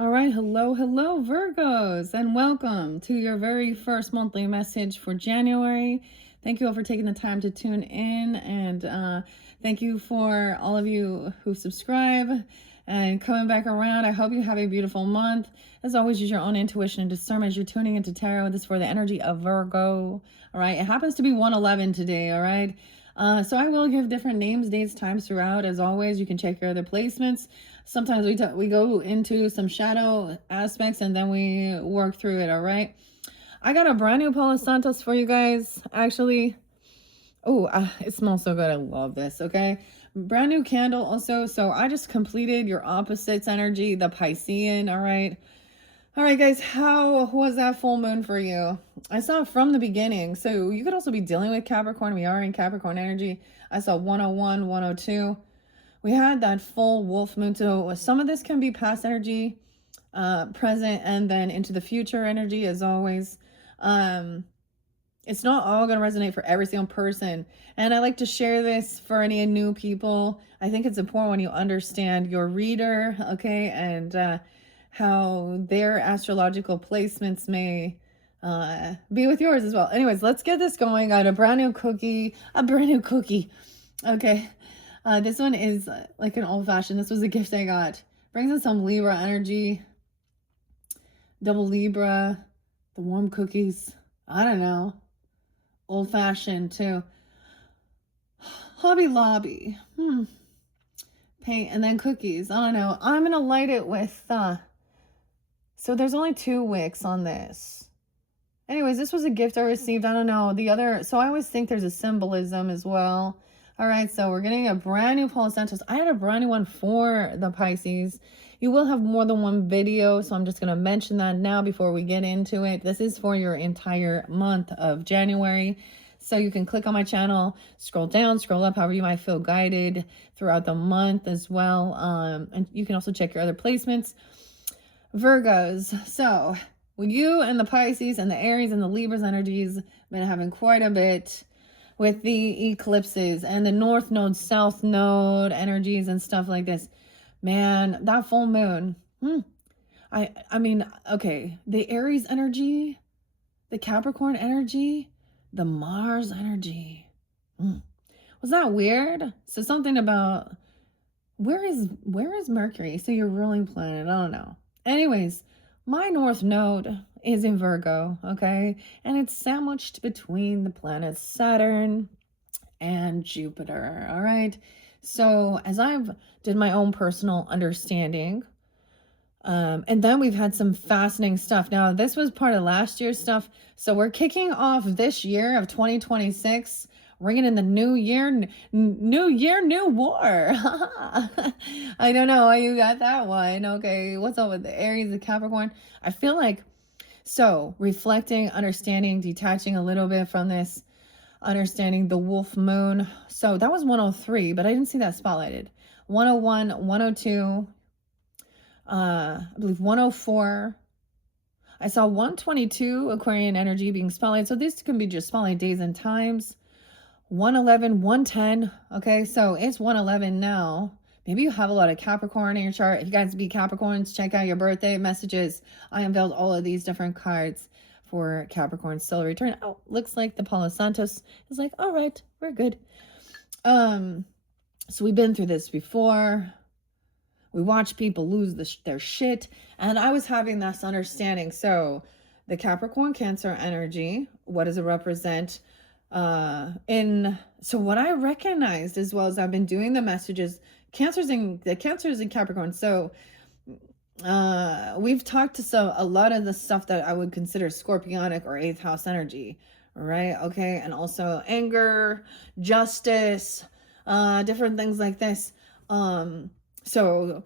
All right, hello, Virgos, and welcome to your very first monthly message for January. Thank you all for taking the time to tune in, and thank you for all of you who subscribe and coming back around. I hope you have a beautiful month. As always, use your own intuition and discernment as you're tuning into tarot. This is for the energy of Virgo. All right, it happens to be 111 today. All right. So I will give different names, dates, times throughout. As always, you can check your other placements. Sometimes we go into some shadow aspects and then we work through it. All right. I got a brand new Palo Santos for you guys. Actually, oh, it smells so good. I love this. Okay. Brand new candle also. So I just completed your opposites energy, the Piscean. All right. All right, guys, how was that full moon for you? I saw from the beginning. So you could also be dealing with Capricorn. We are in Capricorn energy. I saw 101, 102. We had that full wolf moon. So some of this can be past energy, present, and then into the future energy as always. It's not all going to resonate for every single person. And I like to share this for any new people. I think it's important when you understand your reader, okay, and how their astrological placements may be with yours as well. Anyways, let's get this going. I got a brand new cookie. Okay. This one is like an old fashioned. This was a gift I got. Brings in some Libra energy. Double Libra. The warm cookies. I don't know. Old fashioned too. Hobby Lobby. Paint and then cookies. I don't know. I'm going to light it with so there's only 2 wicks on this. Anyways, this was a gift I received. I don't know. So I always think there's a symbolism as well. All right, so we're getting a brand new Palo Santos. I had a brand new one for the Pisces. You will have more than one video, so I'm just going to mention that now before we get into it. This is for your entire month of January. So you can click on my channel, scroll down, scroll up, however you might feel guided throughout the month as well. And you can also check your other placements. Virgos, so with you and the Pisces and the Aries and the Libras energies, been having quite a bit with the eclipses and the North Node, South Node energies and stuff like this. Man, that full moon. I mean, okay, the Aries energy, the Capricorn energy, the Mars energy. Was that weird? So something about where is Mercury? So your ruling planet. I don't know. Anyways, my North Node is in Virgo, okay? And it's sandwiched between the planets Saturn and Jupiter, all right? So as I've did my own personal understanding, and then we've had some fascinating stuff. Now, this was part of last year's stuff. So we're kicking off this year of 2026, ringing in the new year, new war. I don't know how you got that one. Okay, what's up with the Aries, the Capricorn? I feel like, so reflecting, understanding, detaching a little bit from this, understanding the wolf moon. So that was 103, but I didn't see that spotlighted. 101, 102, I believe 104. I saw 122 Aquarian energy being spotlighted. So this can be just spotlight days and times. 111, 110. Okay, so it's 111 now. Maybe you have a lot of Capricorn in your chart. If you guys be Capricorns, check out your birthday messages. I unveiled all of these different cards for Capricorn stellar return. Oh, looks like the Palo Santos is like, all right, we're good. So we've been through this before. We watch people lose their shit. And I was having this understanding. So the Capricorn Cancer energy, what does it represent? So what I recognized as well as I've been doing the messages, Cancer's in Capricorn. So we've talked to a lot of the stuff that I would consider scorpionic or 8th house energy, right? Okay. And also anger, justice, different things like this. So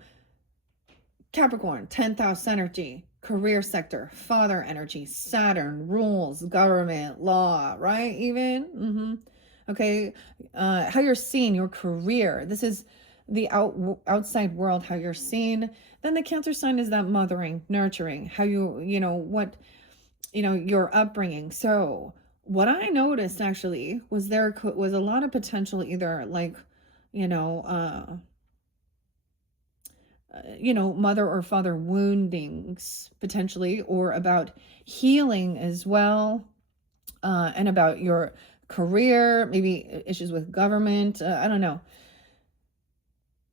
Capricorn, 10th house energy, career sector, father energy, Saturn, rules, government, law, right? Even, okay. How you're seen, your career. This is the outside world, how you're seen. Then the Cancer sign is that mothering, nurturing, how your upbringing. So what I noticed actually was there was a lot of potential, either like, mother or father woundings potentially, or about healing as well, and about your career, maybe issues with government. I don't know.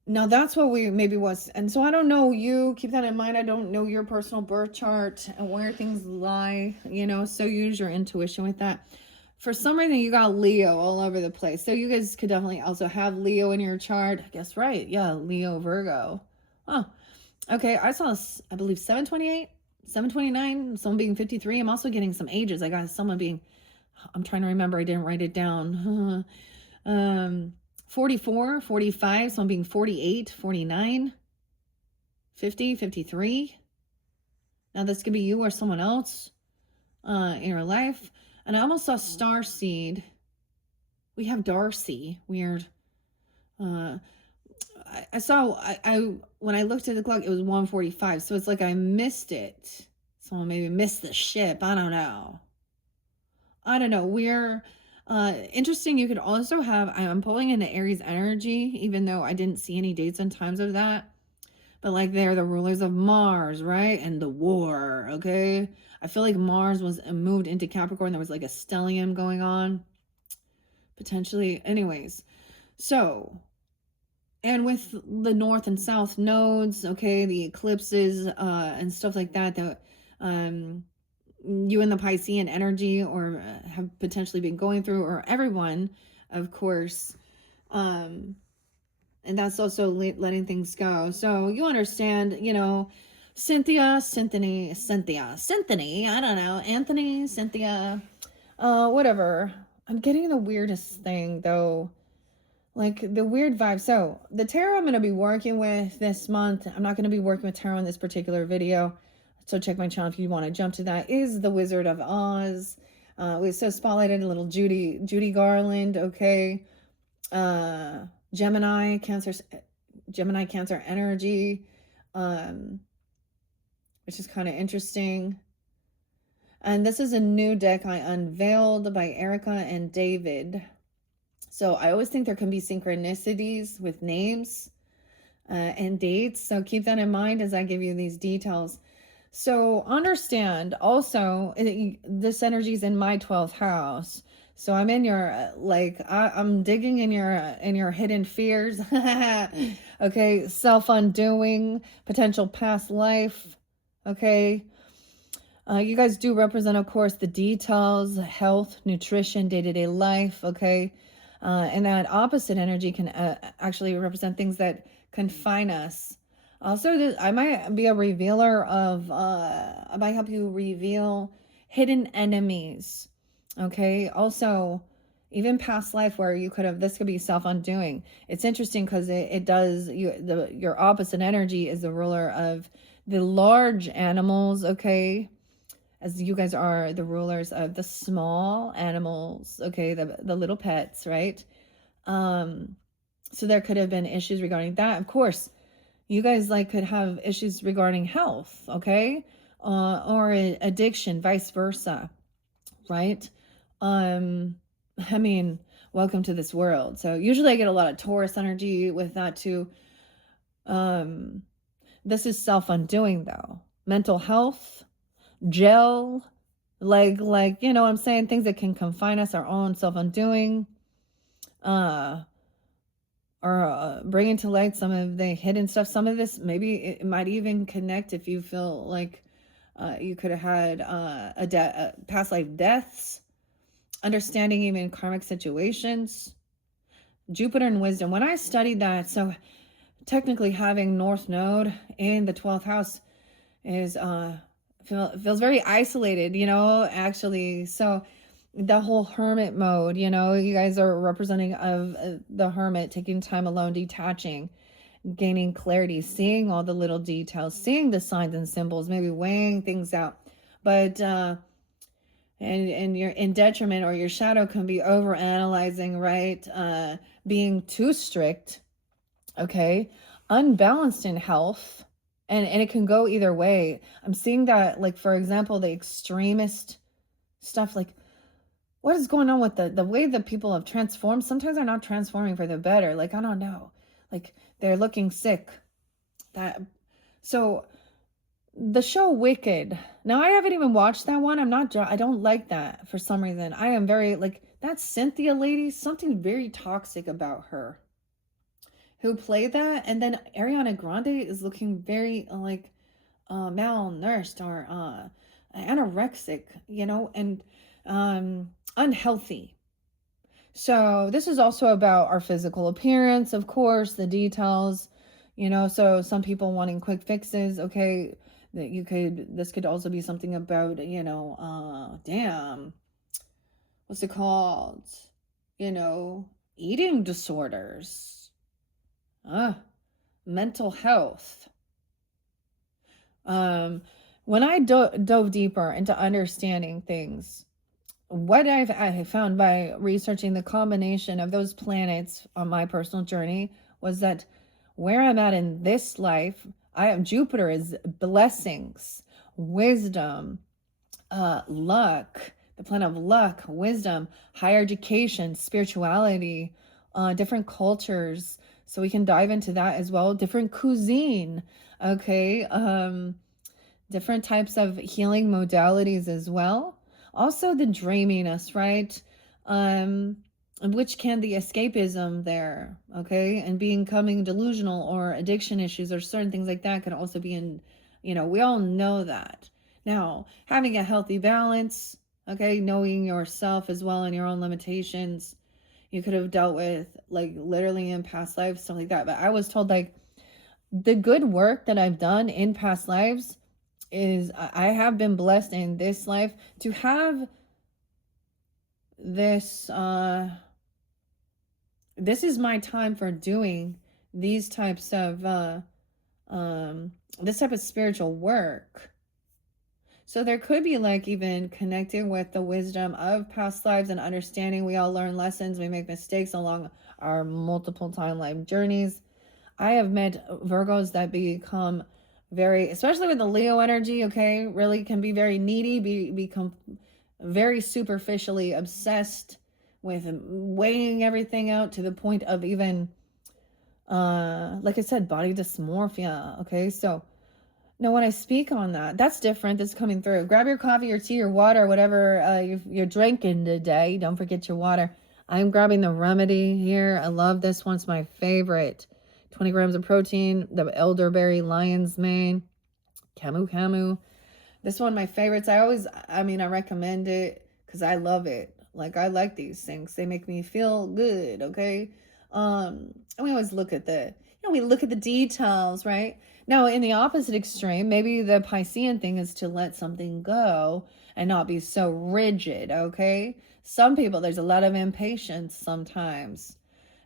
Now that's what we maybe was. And so I don't know you. Keep that in mind. I don't know your personal birth chart and where things lie, so use your intuition with that. For some reason, you got Leo all over the place. So you guys could definitely also have Leo in your chart. I guess, right. Yeah, Leo, Virgo. Oh, okay. I saw, I believe, 728, 729, someone being 53. I'm also getting some ages. I got someone being, I'm trying to remember. I didn't write it down. 44, 45, someone being 48, 49, 50, 53. Now this could be you or someone else in your life. And I almost saw star seed. We have Darcy. Weird. I saw, when I looked at the clock, it was 1:45. So it's like I missed it. Someone maybe missed the ship. I don't know. We're interesting. You could also have, I'm pulling into Aries energy, even though I didn't see any dates and times of that. But like they're the rulers of Mars, right? And the war, okay? I feel like Mars was moved into Capricorn. There was like a stellium going on, potentially. Anyways, so, and with the north and south nodes, okay, the eclipses and stuff like that, you and the Piscean energy or have potentially been going through, or everyone, of course. And that's also letting things go. So you understand, Cynthia, I don't know, Anthony, Cynthia, whatever. I'm getting the weirdest thing though, like the weird vibe. So the tarot I'm going to be working with this month, I'm not going to be working with tarot in this particular video. So check my channel if you want to jump to that, is the Wizard of Oz. We so spotlighted a little Judy Garland, okay. Gemini, Cancer energy, which is kind of interesting. And this is a new deck I unveiled by Erica and David. So I always think there can be synchronicities with names and dates. So keep that in mind as I give you these details. So understand also, this energy is in my 12th house. So I'm in your, I'm digging in your hidden fears. Okay. Self-undoing, potential past life. Okay. You guys do represent, of course, the details, health, nutrition, day-to-day life. Okay. And that opposite energy can actually represent things that confine us. Also, I might be a revealer of, I might help you reveal hidden enemies. Okay. Also, even past life where you could have, this could be self-undoing. It's interesting because it does, your opposite energy is the ruler of the large animals. Okay. As you guys are the rulers of the small animals. Okay. The little pets, right? So there could have been issues regarding that. Of course, you guys could have issues regarding health, okay? Or addiction, vice versa, right? I mean, welcome to this world. So usually I get a lot of Taurus energy with that too. This is self-undoing though. Mental health, gel, I'm saying, things that can confine us, our own self-undoing, or bringing to light some of the hidden stuff. Some of this, maybe it might even connect if you feel like you could have had past life deaths, understanding even karmic situations. Jupiter and wisdom. When I studied that, so technically having North Node in the 12th house is feels very isolated, actually. So the whole hermit mode, you guys are representing of the hermit, taking time alone, detaching, gaining clarity, seeing all the little details, seeing the signs and symbols, maybe weighing things out. But and you're in detriment, or your shadow can be over analyzing, right? Being too strict, okay, unbalanced in health, and it can go either way. I'm seeing that, for example, the extremist stuff, what is going on with the way that people have transformed? Sometimes they're not transforming for the better. I don't know. They're looking sick. That so the show Wicked. Now I haven't even watched that one. I don't like that for some reason. I am very like that Cynthia lady, something very toxic about her who played that. And then Ariana Grande is looking very like malnourished or anorexic, and unhealthy. So this is also about our physical appearance, of course, the details, so some people wanting quick fixes, okay, this could also be something about, damn, what's it called? Eating disorders, uh, mental health. Um, when I dove deeper into understanding things, what I found by researching the combination of those planets on my personal journey was that where I'm at in this life, Jupiter is blessings, wisdom, luck, the planet of luck, wisdom, higher education, spirituality, different cultures. So we can dive into that as well. Different cuisine, okay, different types of healing modalities as well. Also the dreaminess, right? Which can the escapism there, okay? And becoming delusional or addiction issues or certain things like that can also be in, we all know that. Now, having a healthy balance, okay, knowing yourself as well and your own limitations, you could have dealt with like literally in past lives, stuff like that. But I was told like the good work that I've done in past lives is I have been blessed in this life to have this this is my time for doing these types of this type of spiritual work. So there could be like even connecting with the wisdom of past lives and understanding we all learn lessons, we make mistakes along our multiple time life journeys. I have met Virgos that become very, especially with the Leo energy, okay, really can be very needy, become very superficially obsessed with weighing everything out to the point of even, like I said, body dysmorphia, okay? So, now when I speak on that, that's different. That's coming through. Grab your coffee or tea or water, whatever you're drinking today. Don't forget your water. I'm grabbing the remedy here. I love this one. It's my favorite. 20 grams of protein, the elderberry lion's mane, camu. This one, my favorites. I recommend it because I love it. Like, I like these things. They make me feel good, okay? And we always look at we look at the details, right? Now, in the opposite extreme, maybe the Piscean thing is to let something go and not be so rigid, okay? Some people, there's a lot of impatience sometimes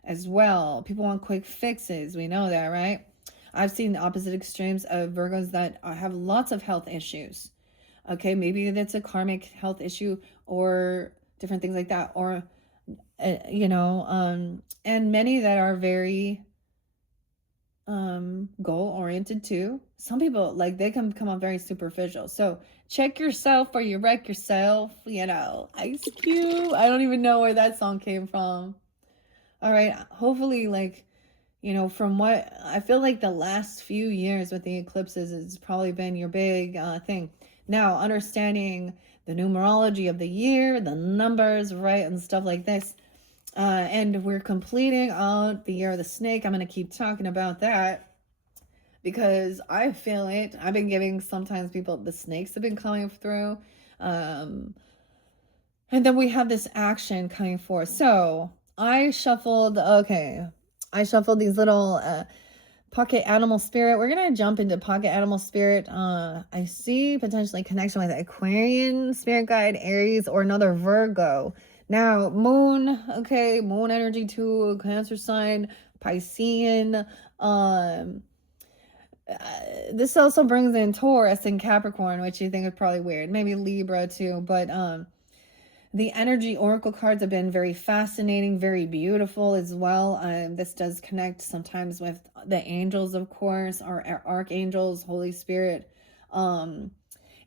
as well. People want quick fixes. We know that, right? I've seen the opposite extremes of Virgos that have lots of health issues. Okay, maybe that's a karmic health issue or different things like that. Or, and many that are very goal oriented too. Some people like they can come off very superficial. So check yourself or you wreck yourself, Ice Cube. I don't even know where that song came from. All right, hopefully from what I feel like the last few years with the eclipses has probably been your big thing. Now, understanding the numerology of the year, the numbers, right, and stuff like this. And we're completing out the year of the snake. I'm going to keep talking about that because I feel it. I've been giving sometimes people, the snakes have been coming through. And then we have this action coming forth. So I shuffled these little pocket animal spirit. We're going to jump into pocket animal spirit. I see potentially connection with Aquarian spirit guide, Aries, or another Virgo. Now, moon energy too, Cancer sign, Piscean. This also brings in Taurus and Capricorn, which you think is probably weird. Maybe Libra too, but the energy oracle cards have been very fascinating, very beautiful as well. This does connect sometimes with the angels, of course, our archangels, Holy Spirit. And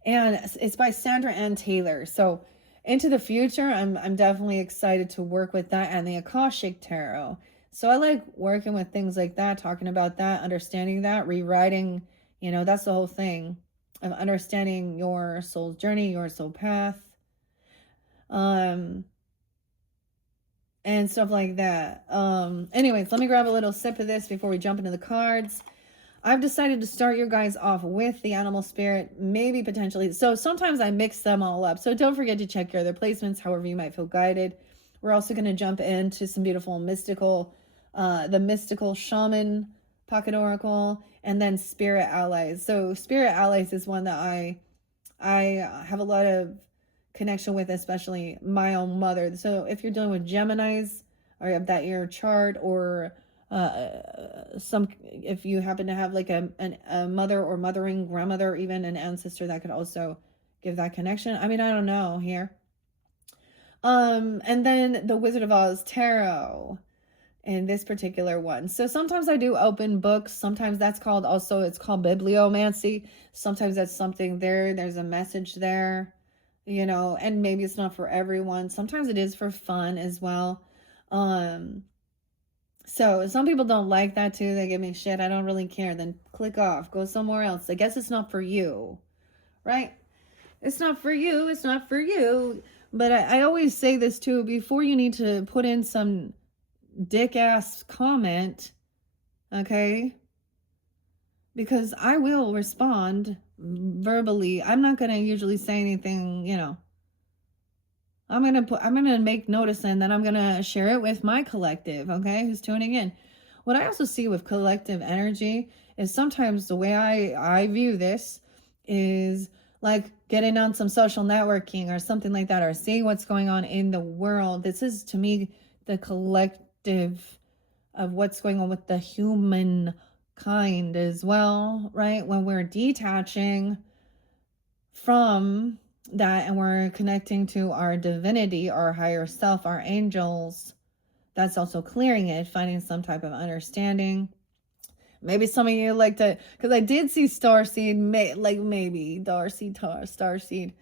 it's by Sandra Ann Taylor. So into the future, I'm definitely excited to work with that and the Akashic Tarot. So I like working with things like that, talking about that, understanding that, rewriting, that's the whole thing of understanding your soul's journey, your soul path, um, and stuff like that. Anyways, let me grab a little sip of this before we jump into the cards. I've decided to start your guys off with the animal spirit, maybe potentially. So sometimes I mix them all up. So don't forget to check your other placements, however you might feel guided. We're also going to jump into some beautiful mystical, the mystical shaman pocket oracle, and then spirit allies. So spirit allies is one that I have a lot of connection with, especially my own mother. So if you're dealing with Geminis, or if that your chart, or if you happen to have like a mother or mothering grandmother, or even an ancestor that could also give that connection. I mean, I don't know here. And then the Wizard of Oz tarot in this particular one. So sometimes I do open books. Sometimes that's called also, it's called bibliomancy. Sometimes that's something there's a message there, and maybe it's not for everyone. Sometimes it is for fun as well. So some people don't like that too. They give me shit. I don't really care. Then click off, go somewhere else. I guess it's not for you, right? It's not for you. It's not for you. But I always say this too, before you need to put in some dick ass comment, okay? Because I will respond verbally. I'm not going to usually say anything, I'm going to make notice, and then I'm going to share it with my collective, okay, who's tuning in. What I also see with collective energy is sometimes the way I view this is like getting on some social networking or something like that, or seeing what's going on in the world. This is, to me, the collective of what's going on with the human kind as well, right? When we're detaching from that and we're connecting to our divinity, our higher self, our angels, that's also clearing it, finding some type of understanding. Maybe some of you like to, because I did see Starseed, maybe Starseed.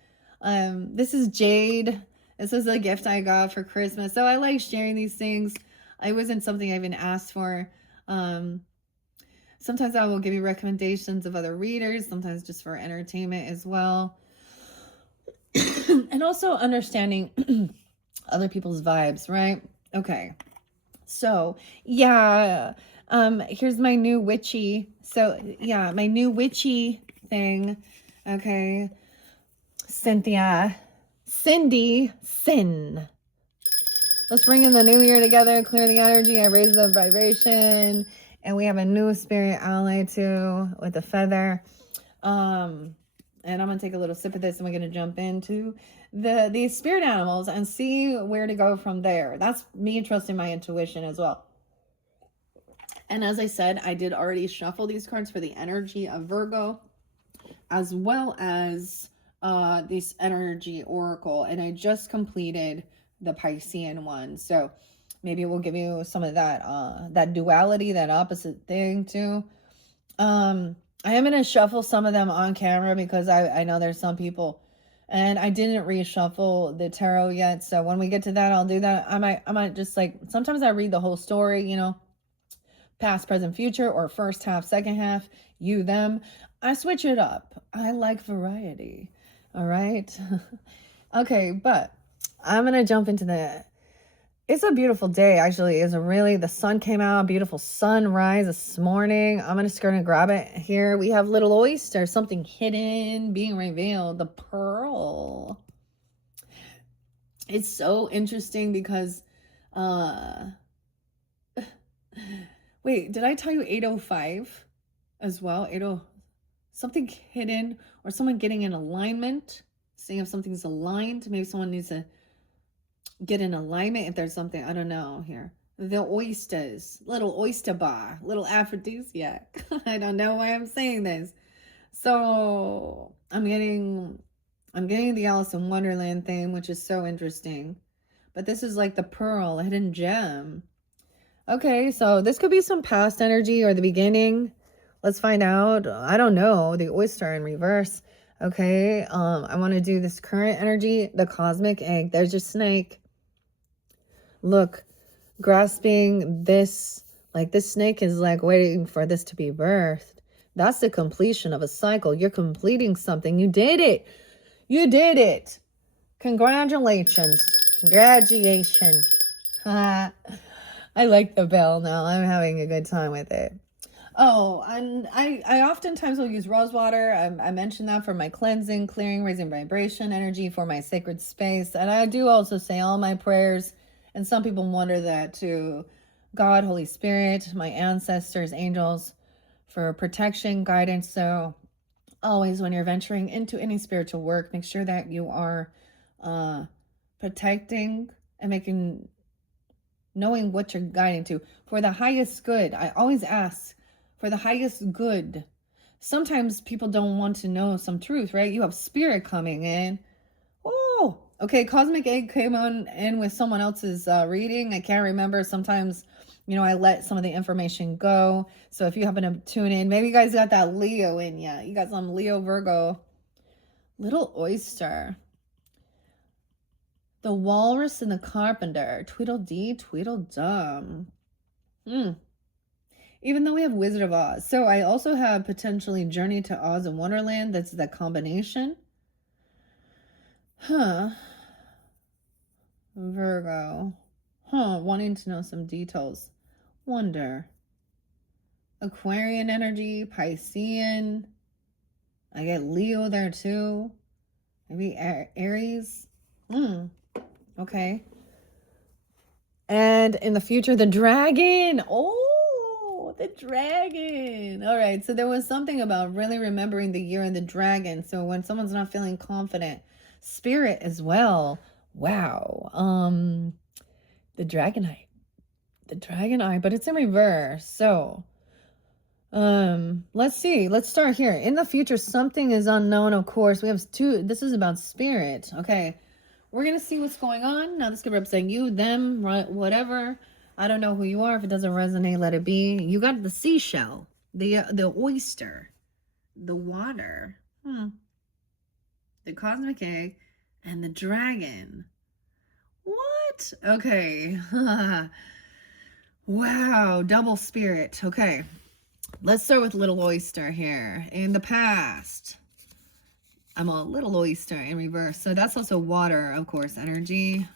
This is Jade. This is a gift I got for Christmas. So I like sharing these things. It wasn't something I even asked for. Sometimes I will give you recommendations of other readers, sometimes just for entertainment as well. And also understanding other people's vibes, right? Okay. So, yeah, here's my new witchy. So, yeah, my new witchy thing. Okay. Cindy, Sin. Let's bring in the new year together, clear the energy, I raise the vibration, and we have a new spirit ally too with a feather. And I'm going to take a little sip of this, and we're going to jump into these spirit animals and see where to go from there. That's me trusting my intuition as well. And as I said, I did already shuffle these cards for the energy of Virgo, as well as this energy oracle. And I just completed the Piscean one. So maybe it will give you some of that duality, that opposite thing too. I am going to shuffle some of them on camera because I know there's some people, and I didn't reshuffle the tarot yet. So when we get to that, I'll do that. I might just sometimes I read the whole story, past, present, future, or first half, second half, you, them. I switch it up. I like variety. All right. Okay. But I'm going to jump into it's a beautiful day, actually. The sun came out, beautiful sunrise this morning. I'm just going to grab it here. We have little oyster, something hidden, being revealed, the pearl. It's so interesting because, wait, did I tell you 805 as well? Something hidden, or someone getting in alignment, seeing if something's aligned. Maybe someone needs to get in alignment if there's something, I don't know here. The oysters, little oyster bar, little aphrodisiac. I don't know why I'm saying this. So I'm getting the Alice in Wonderland thing, which is so interesting. But this is like the pearl, a hidden gem. Okay, so this could be some past energy or the beginning. Let's find out. I don't know. The oyster in reverse. Okay, I want to do this current energy, the cosmic egg. There's your snake. Look, grasping this, like this snake is like waiting for this to be birthed. That's the completion of a cycle. You're completing something. You did it. You did it. Congratulations. Graduation. I like the bell now. I'm having a good time with it. Oh, and I oftentimes will use rose water. I mentioned that for my cleansing, clearing, raising vibration, energy for my sacred space. And I do also say all my prayers, and some people wonder that, to God, Holy Spirit, my ancestors, angels, for protection, guidance. So always when you're venturing into any spiritual work, make sure that you are protecting and knowing what you're guiding to for the highest good. I always ask for the highest good. Sometimes people don't want to know some truth, right? You have spirit coming in. Oh, okay. Cosmic Egg came on in with someone else's reading. I can't remember. Sometimes, I let some of the information go. So if you happen to tune in, maybe you guys got that Leo in you. You got some Leo, Virgo. Little Oyster. The Walrus and the Carpenter. Tweedledee, Tweedledum. Even though we have Wizard of Oz. So I also have potentially Journey to Oz and Wonderland. That's the combination. Virgo. Wanting to know some details. Wonder. Aquarian energy. Piscean. I get Leo there too. Maybe Aries. Okay. And in the future, the dragon. Oh, the dragon. All right. So there was something about really remembering the year and the dragon. So when someone's not feeling confident, spirit as well. Wow. The dragon eye. The dragon eye, but it's in reverse. So let's see. Let's start here. In the future, something is unknown, of course. We have two. This is about spirit. Okay. We're going to see what's going on. Now, this could represent you, them, whatever. I don't know who you are. If it doesn't resonate, let it be. You got the seashell, the oyster, the water, the cosmic egg, and the dragon. What? Okay. Wow. Double spirit. Okay. Let's start with Little Oyster here. In the past, I'm a Little Oyster in reverse. So that's also water, of course, energy.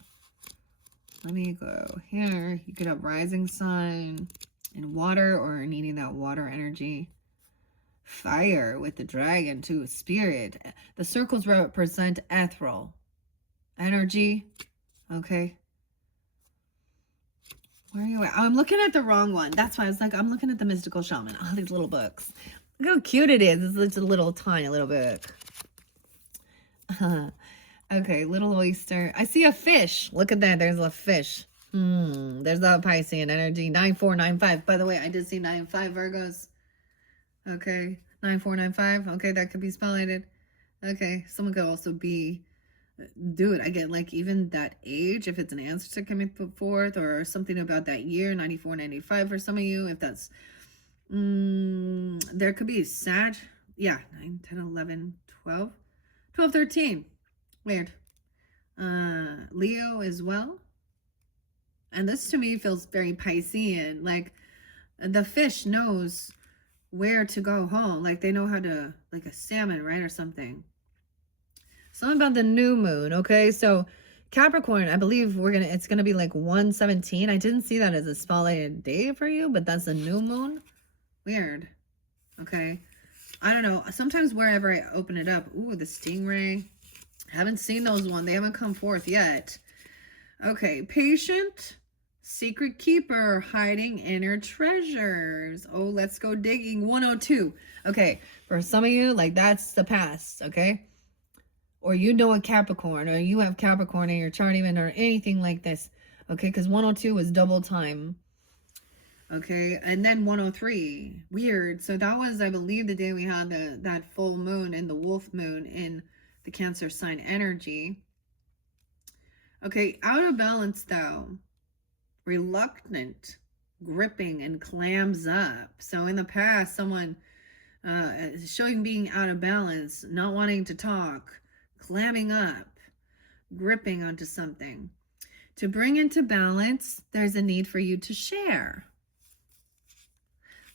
Let me go here. You could have rising sun and water, or needing that water energy. Fire with the dragon too. Spirit. The circles represent ethereal energy. Okay. Where are you at? I'm looking at the wrong one. That's why I was like, I'm looking at the Mystical Shaman. All these little books. Look how cute it is. It's a little tiny little book. Okay, Little Oyster. I see a fish. Look at that. There's a fish. There's that Piscean energy. 9495. By the way, I did see 95 Virgos. Okay. 9495. Okay, that could be spotlighted. Okay. Someone could also be, dude, I get like even that age, if it's an ancestor coming put forth, or something about that year, 94, 95 for some of you. If that's, there could be Sag. Yeah, 9, 10, 11, 12. 12, 13. Weird. Leo as well. And this to me feels very Piscean. Like the fish knows where to go home. Like they know how to, like a salmon, right? Or something. Something about the new moon. Okay. So Capricorn, I believe it's going to be like 117. I didn't see that as a spotlighted day for you, but that's a new moon. Weird. Okay. I don't know. Sometimes wherever I open it up, ooh, the stingray. Haven't seen those one. They haven't come forth yet. Okay, patient, secret keeper, hiding inner treasures. Oh, let's go digging. 102. Okay, for some of you, like that's the past, okay? Or you know a Capricorn, or you have Capricorn in your chart even, or anything like this. Okay, because 102 is double time. Okay, and then 103. Weird. So that was, I believe, the day we had that full moon and the wolf moon in the Cancer sign energy. Okay, out of balance though. Reluctant, gripping, and clams up. So in the past, someone showing being out of balance, not wanting to talk, clamming up, gripping onto something. To bring into balance, there's a need for you to share.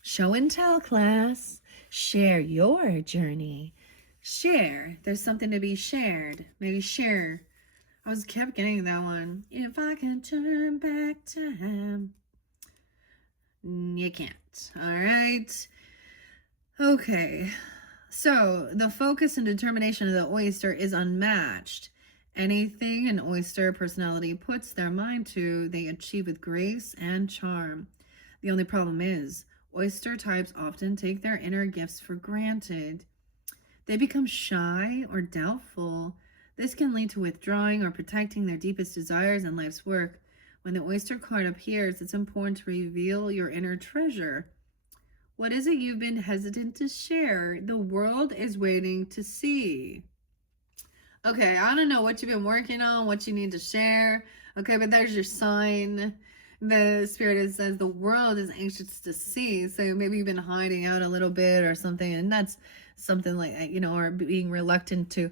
Show and tell, class. Share your journey. Share. There's something to be shared. Maybe share. I kept getting that one. If I can turn back time. You can't. All right. Okay. So the focus and determination of the oyster is unmatched. Anything an oyster personality puts their mind to, they achieve with grace and charm. The only problem is, oyster types often take their inner gifts for granted. They become shy or doubtful. This can lead to withdrawing or protecting their deepest desires in life's work. When the oyster card appears, it's important to reveal your inner treasure. What is it you've been hesitant to share? The world is waiting to see. Okay, I don't know what you've been working on, what you need to share. Okay, but there's your sign. The spirit says the world is anxious to see. So maybe you've been hiding out a little bit or something, and that's something like, or being reluctant to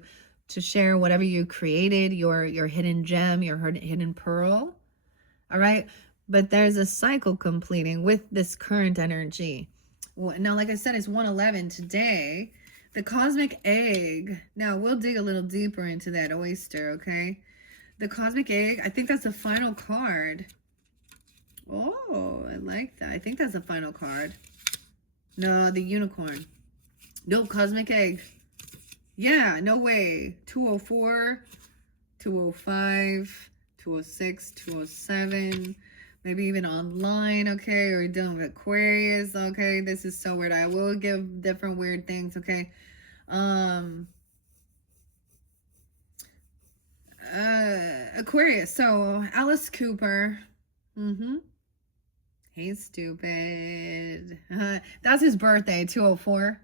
share whatever you created, your hidden gem, your hidden pearl. All right, but there's a cycle completing with this current energy. Now, like I said, it's 111 today. The cosmic egg. Now, we'll dig a little deeper into that oyster, okay? The cosmic egg, I think that's the final card. Oh, I like that. I think that's the final card. No, the unicorn. No, cosmic egg. Yeah, no way. 204, 205, 206, 207. Maybe even online, okay? Or dealing with Aquarius, okay? This is so weird. I will give different weird things, okay? Aquarius. So, Alice Cooper. He's stupid. That's his birthday, 204.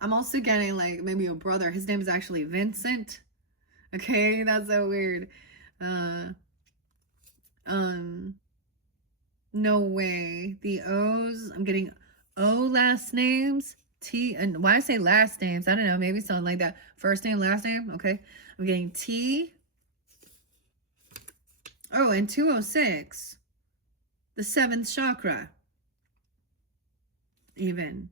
I'm also getting like maybe a brother. His name is actually Vincent. Okay, that's so weird. No way. The O's, I'm getting O last names. T, and why I say last names, I don't know, maybe something like that. First name, last name, okay. I'm getting T. Oh, and 206. The 7th chakra. Even.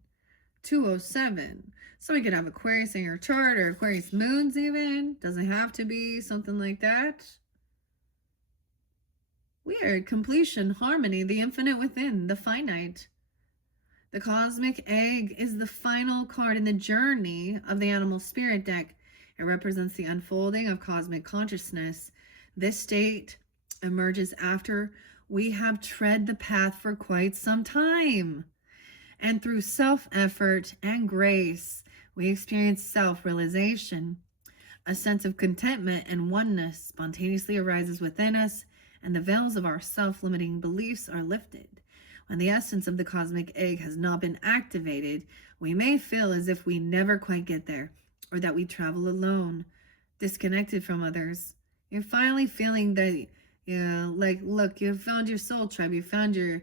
207. So we could have Aquarius in your chart, or Aquarius moons even. Doesn't have to be something like that. Weird. Completion, harmony, the infinite within, the finite. The cosmic egg is the final card in the journey of the animal spirit deck. It represents the unfolding of cosmic consciousness. This state emerges after we have tread the path for quite some time. And through self-effort and grace, we experience self-realization. A sense of contentment and oneness spontaneously arises within us, and the veils of our self-limiting beliefs are lifted. When the essence of the cosmic egg has not been activated, we may feel as if we never quite get there, or that we travel alone, disconnected from others. You're finally feeling that, like, look, you found your soul tribe. You found your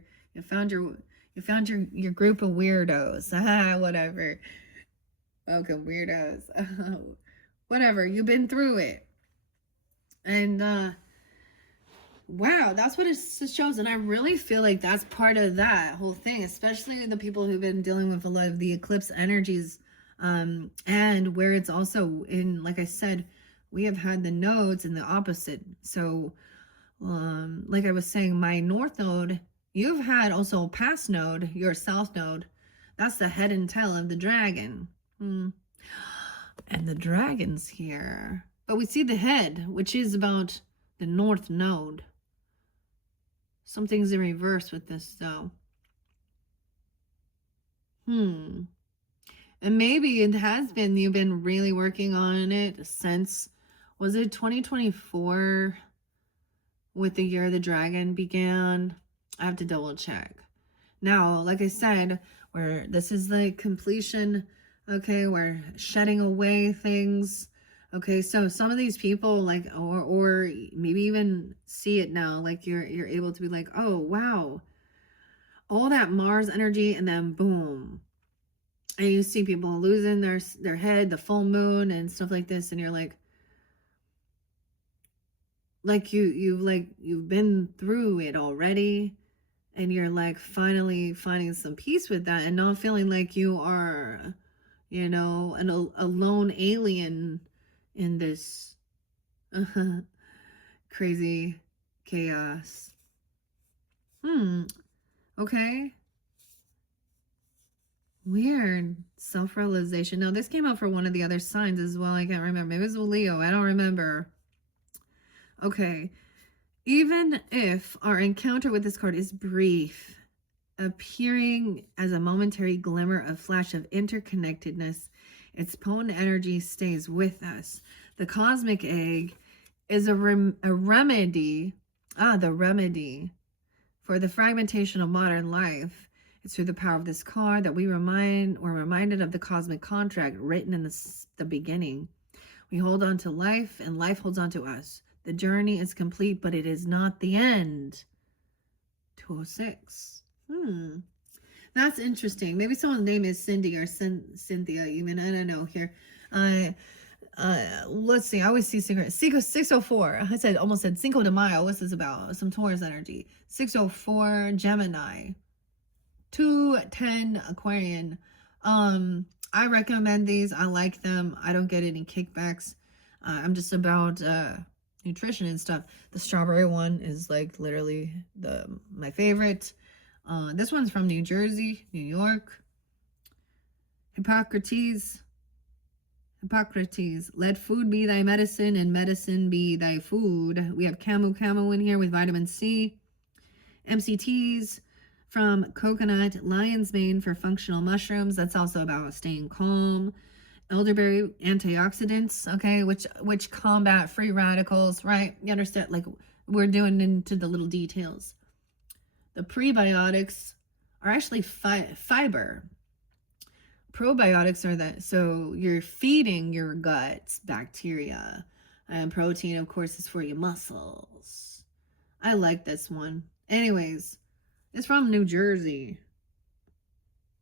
group of weirdos. Whatever. Okay, weirdos. Whatever. You've been through it, and wow, that's what it shows. And I really feel like that's part of that whole thing, especially the people who've been dealing with a lot of the eclipse energies, and where it's also in, like I said, we have had the nodes in the opposite. So, like I was saying, my north node, you've had also a past node, your south node. That's the head and tail of the dragon. And the dragon's here. But we see the head, which is about the north node. Something's in reverse with this, though. And maybe it has been, you've been really working on it since, was it 2024 with the year the dragon began? I have to double check. Now, like I said, where this is the completion, okay, we're shedding away things. Okay, so some of these people, like, or maybe even see it now, like you're able to be like, oh wow, all that Mars energy, and then boom, and you see people losing their head, the full moon and stuff like this, and you're like, like you've been through it already, and you're like finally finding some peace with that and not feeling like you are, a lone alien in this crazy chaos. Okay. Weird. Self-realization. Now, this came out for one of the other signs as well. I can't remember. Maybe it was Leo. I don't remember. Okay. Even if our encounter with this card is brief, appearing as a momentary glimmer, a flash of interconnectedness, its potent energy stays with us. The cosmic egg is a remedy. The remedy for the fragmentation of modern life. It's through the power of this card that we're reminded of the cosmic contract written in the beginning. We hold on to life, and life holds on to us. The journey is complete, but it is not the end. 206. That's interesting. Maybe someone's name is Cindy or Cynthia even. I don't know here. Let's see. I always see 604. I almost said Cinco de Mayo. What's this about? Some Taurus energy. 604 Gemini. 210 Aquarian. I recommend these. I like them. I don't get any kickbacks. I'm just about nutrition and stuff. The strawberry one is like literally my favorite. This one's from New Jersey, New York. Hippocrates. Let food be thy medicine and medicine be thy food. We have Camo in here with vitamin C. MCTs from coconut, lion's mane for functional mushrooms. That's also about staying calm. Elderberry antioxidants, okay, which combat free radicals, right? You understand? Like, we're doing into the little details. The prebiotics are actually fiber. Probiotics are that, so you're feeding your guts bacteria, and protein, of course, is for your muscles. I like this one. Anyways, it's from New Jersey.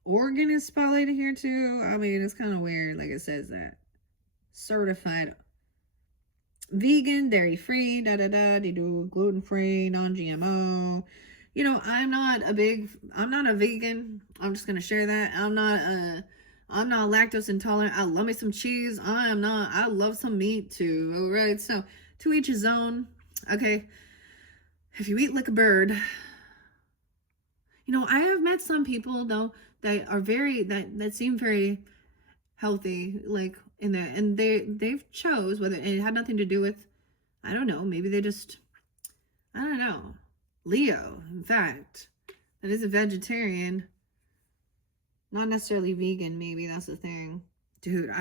Oregon is spotlighted here too. I mean, it's kind of weird, like it says that. Certified vegan, dairy-free, they do gluten-free, non-GMO. I'm not a vegan. I'm just gonna share that. I'm not lactose intolerant. I love me some cheese. I love some meat too. All right. So to each his own. Okay. If you eat like a bird, I have met some people though that are that seem very healthy, like and they've chose whether it had nothing to do with, I don't know, maybe they just, I don't know, Leo, in fact, that is a vegetarian, not necessarily vegan. Maybe that's the thing, dude.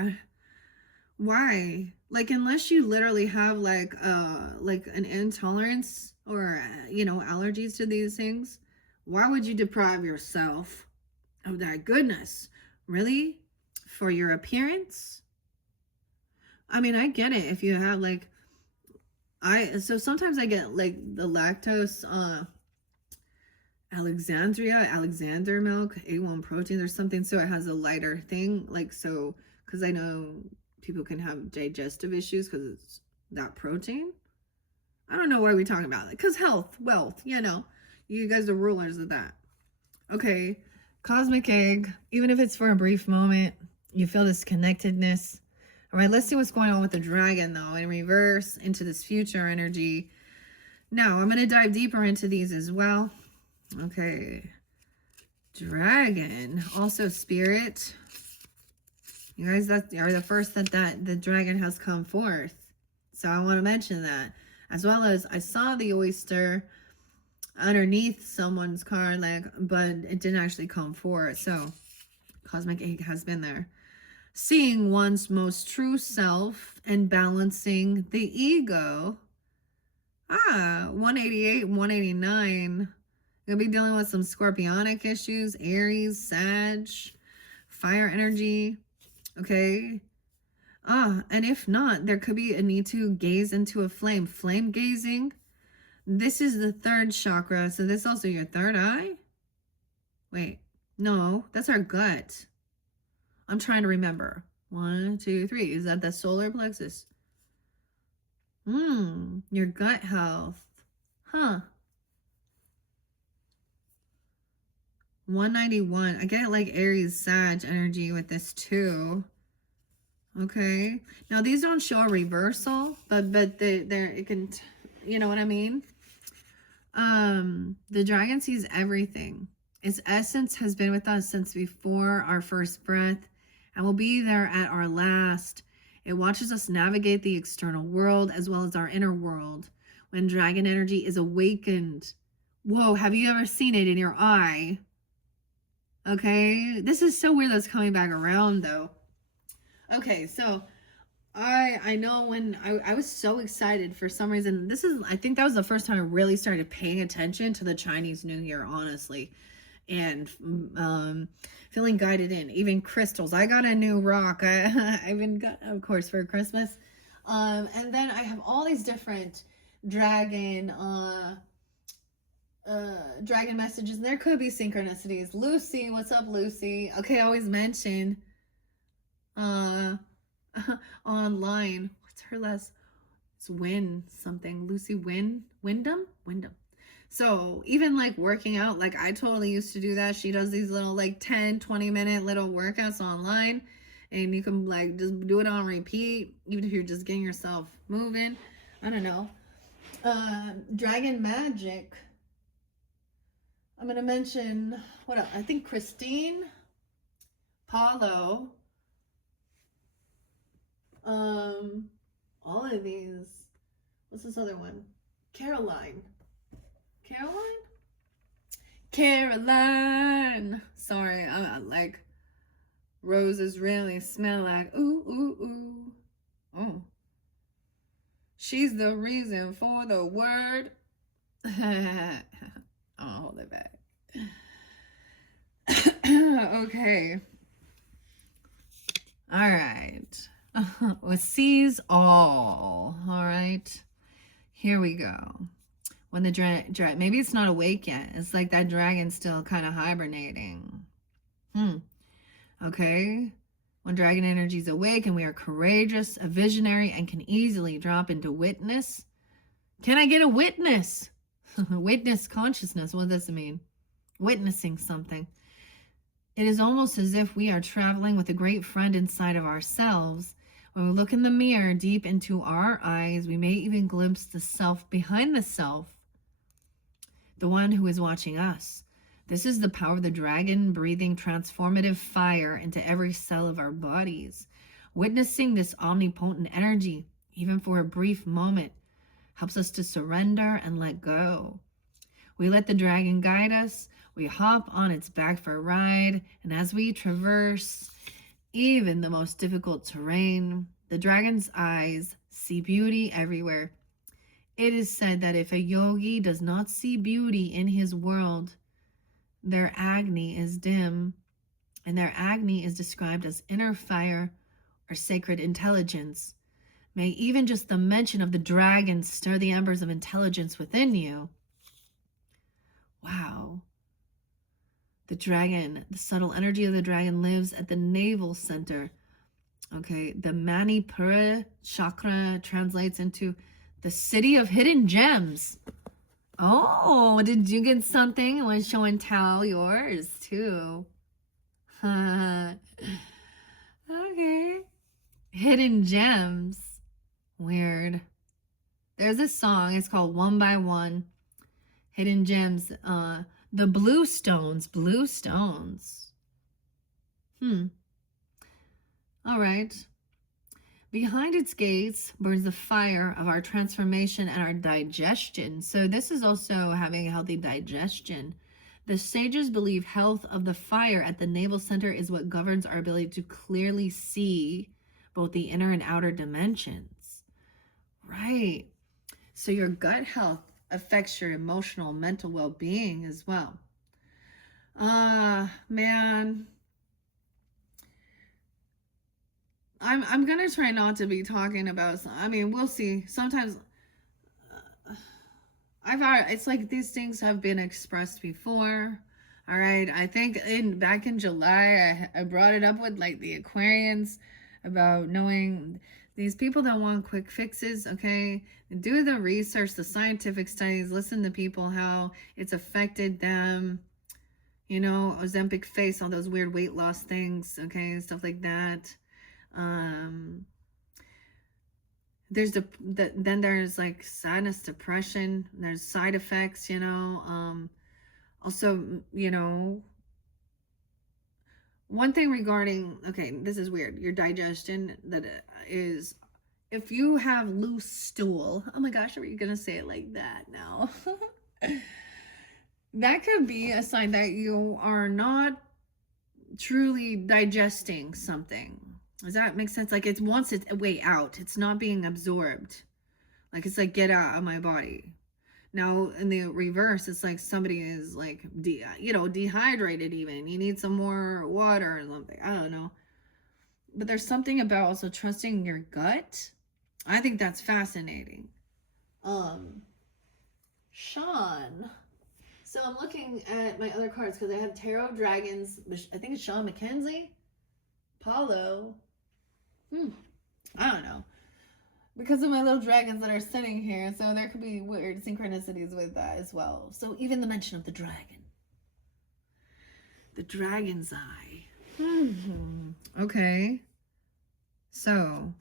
Why? Like, unless you literally have like an intolerance or allergies to these things, why would you deprive yourself of that goodness? Really? For your appearance? I mean, I get it if you have like, so sometimes I get like the lactose Alexander milk, A1 protein. There's something, so it has a lighter thing, like, so, because I know people can have digestive issues because it's that protein. I don't know why we're talking about it, because health, wealth, you guys are rulers of that. Okay, cosmic egg, even if it's for a brief moment, you feel this connectedness. All right, let's see what's going on with the dragon though, in reverse into this future energy. Now I'm going to dive deeper into these as well. Okay, dragon, also spirit. You guys, that are the first that the dragon has come forth. So I want to mention that, as well as I saw the oyster underneath someone's card, like, but it didn't actually come forth. So cosmic egg has been there. Seeing one's most true self and balancing the ego. 188, 189. You'll be dealing with some scorpionic issues, Aries, Sag, fire energy. Okay. And if not, there could be a need to gaze into a flame. Flame gazing. This is the third chakra. So this is also your third eye? Wait. No, that's our gut. I'm trying to remember. 1, 2, 3. Is that the solar plexus? Your gut health. Huh. 191. I get like Aries Sag energy with this too. Okay. Now these don't show a reversal, but they're it can you know what I mean? The dragon sees everything. Its essence has been with us since before our first breath and will be there at our last. It watches us navigate the external world as well as our inner world. When dragon energy is awakened, whoa, have you ever seen it in your eye? Okay, this is so weird that's coming back around though. Okay, so I know when I was so excited for some reason. I think that was the first time I really started paying attention to the Chinese New Year, honestly, and feeling guided in. Even crystals. I got a new rock. I even got, of course, for Christmas. And then I have all these different dragon dragon messages, and there could be synchronicities. Lucy, what's up, Lucy? Okay, I always mention online. What's her last? It's Win something. Lucy Wyndham. So even like working out, like I totally used to do that. She does these little like 10-20 minute little workouts online, and you can like just do it on repeat, even if you're just getting yourself moving. I don't know. Dragon magic. I'm gonna mention what else? I think Christine, Paulo, all of these. What's this other one? Caroline. Sorry, like roses really smell like ooh. Oh, she's the reason for the word. I'll hold it back. Okay. All right. It sees all. All right. Here we go. When the dragon, maybe it's not awake yet. It's like that dragon's still kind of hibernating. Okay. When dragon energy is awake and we are courageous, a visionary, and can easily drop into witness. Can I get a witness? Witness consciousness. What does it mean? Witnessing something. It is almost as if we are traveling with a great friend inside of ourselves. When we look in the mirror deep into our eyes, we may even glimpse the self behind the self, the one who is watching us. This is the power of the dragon, breathing transformative fire into every cell of our bodies. Witnessing this omnipotent energy, even for a brief moment, helps us to surrender and let go. We let the dragon guide us. We hop on its back for a ride, and as we traverse even the most difficult terrain, the dragon's eyes see beauty everywhere. It is said that if a yogi does not see beauty in his world, their agni is dim, and their agni is described as inner fire or sacred intelligence. May even just the mention of the dragon stir the embers of intelligence within you. Wow. The dragon, the subtle energy of the dragon lives at the navel center. Okay, the Manipura chakra translates into the city of hidden gems. Oh, did you get something? I want to show and tell yours too. Okay. Hidden gems. Weird. There's this song. It's called One by One. Hidden gems. The blue stones. All right. Behind its gates burns the fire of our transformation and our digestion. So this is also having a healthy digestion. The sages believe health of the fire at the navel center is what governs our ability to clearly see both the inner and outer dimensions. Right. So your gut health affects your emotional, mental well-being as well. Man. I'm gonna try not to be talking about. I mean, we'll see. Sometimes it's like these things have been expressed before. All right, I think back in July, I brought it up with like the Aquarians about knowing These people that want quick fixes, okay, do the research, the scientific studies, listen to people, how it's affected them, you know, Ozempic face, all those weird weight loss things, okay, stuff like that. There's then there's like sadness, depression, there's side effects, you know. Also, you know, one thing regarding, okay, this is weird, your digestion, that is, if you have loose stool, oh my gosh, are you gonna say it like that now? That could be a sign that you are not truly digesting something. Does that make sense? Like, it's once it's way out, it's not being absorbed. Like, it's like, get out of my body. Now, in the reverse, it's like somebody is like, dehydrated even. You need some more water or something. I don't know. But there's something about also trusting your gut. I think that's fascinating. Sean. So I'm looking at my other cards because I have Tarot Dragons. I think it's Sean McKenzie. Paulo. I don't know. Because of my little dragons that are sitting here, so there could be weird synchronicities with that as well. So even the mention of the dragon. The dragon's eye. Okay. So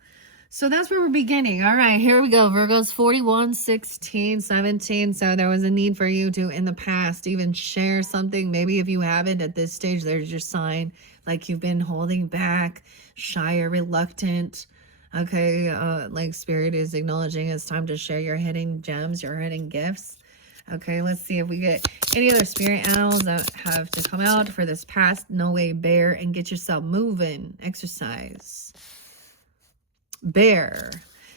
that's where we're beginning. All right, here we go. Virgos 41, 16, 17. So there was a need for you to, in the past, even share something. Maybe if you haven't at this stage, there's your sign. Like you've been holding back, shy or reluctant. Okay, like Spirit is acknowledging it's time to share your hidden gems, your hidden gifts. Okay, let's see if we get any other spirit animals that have to come out for this past No Way Bear, and get yourself moving. Exercise. Bear,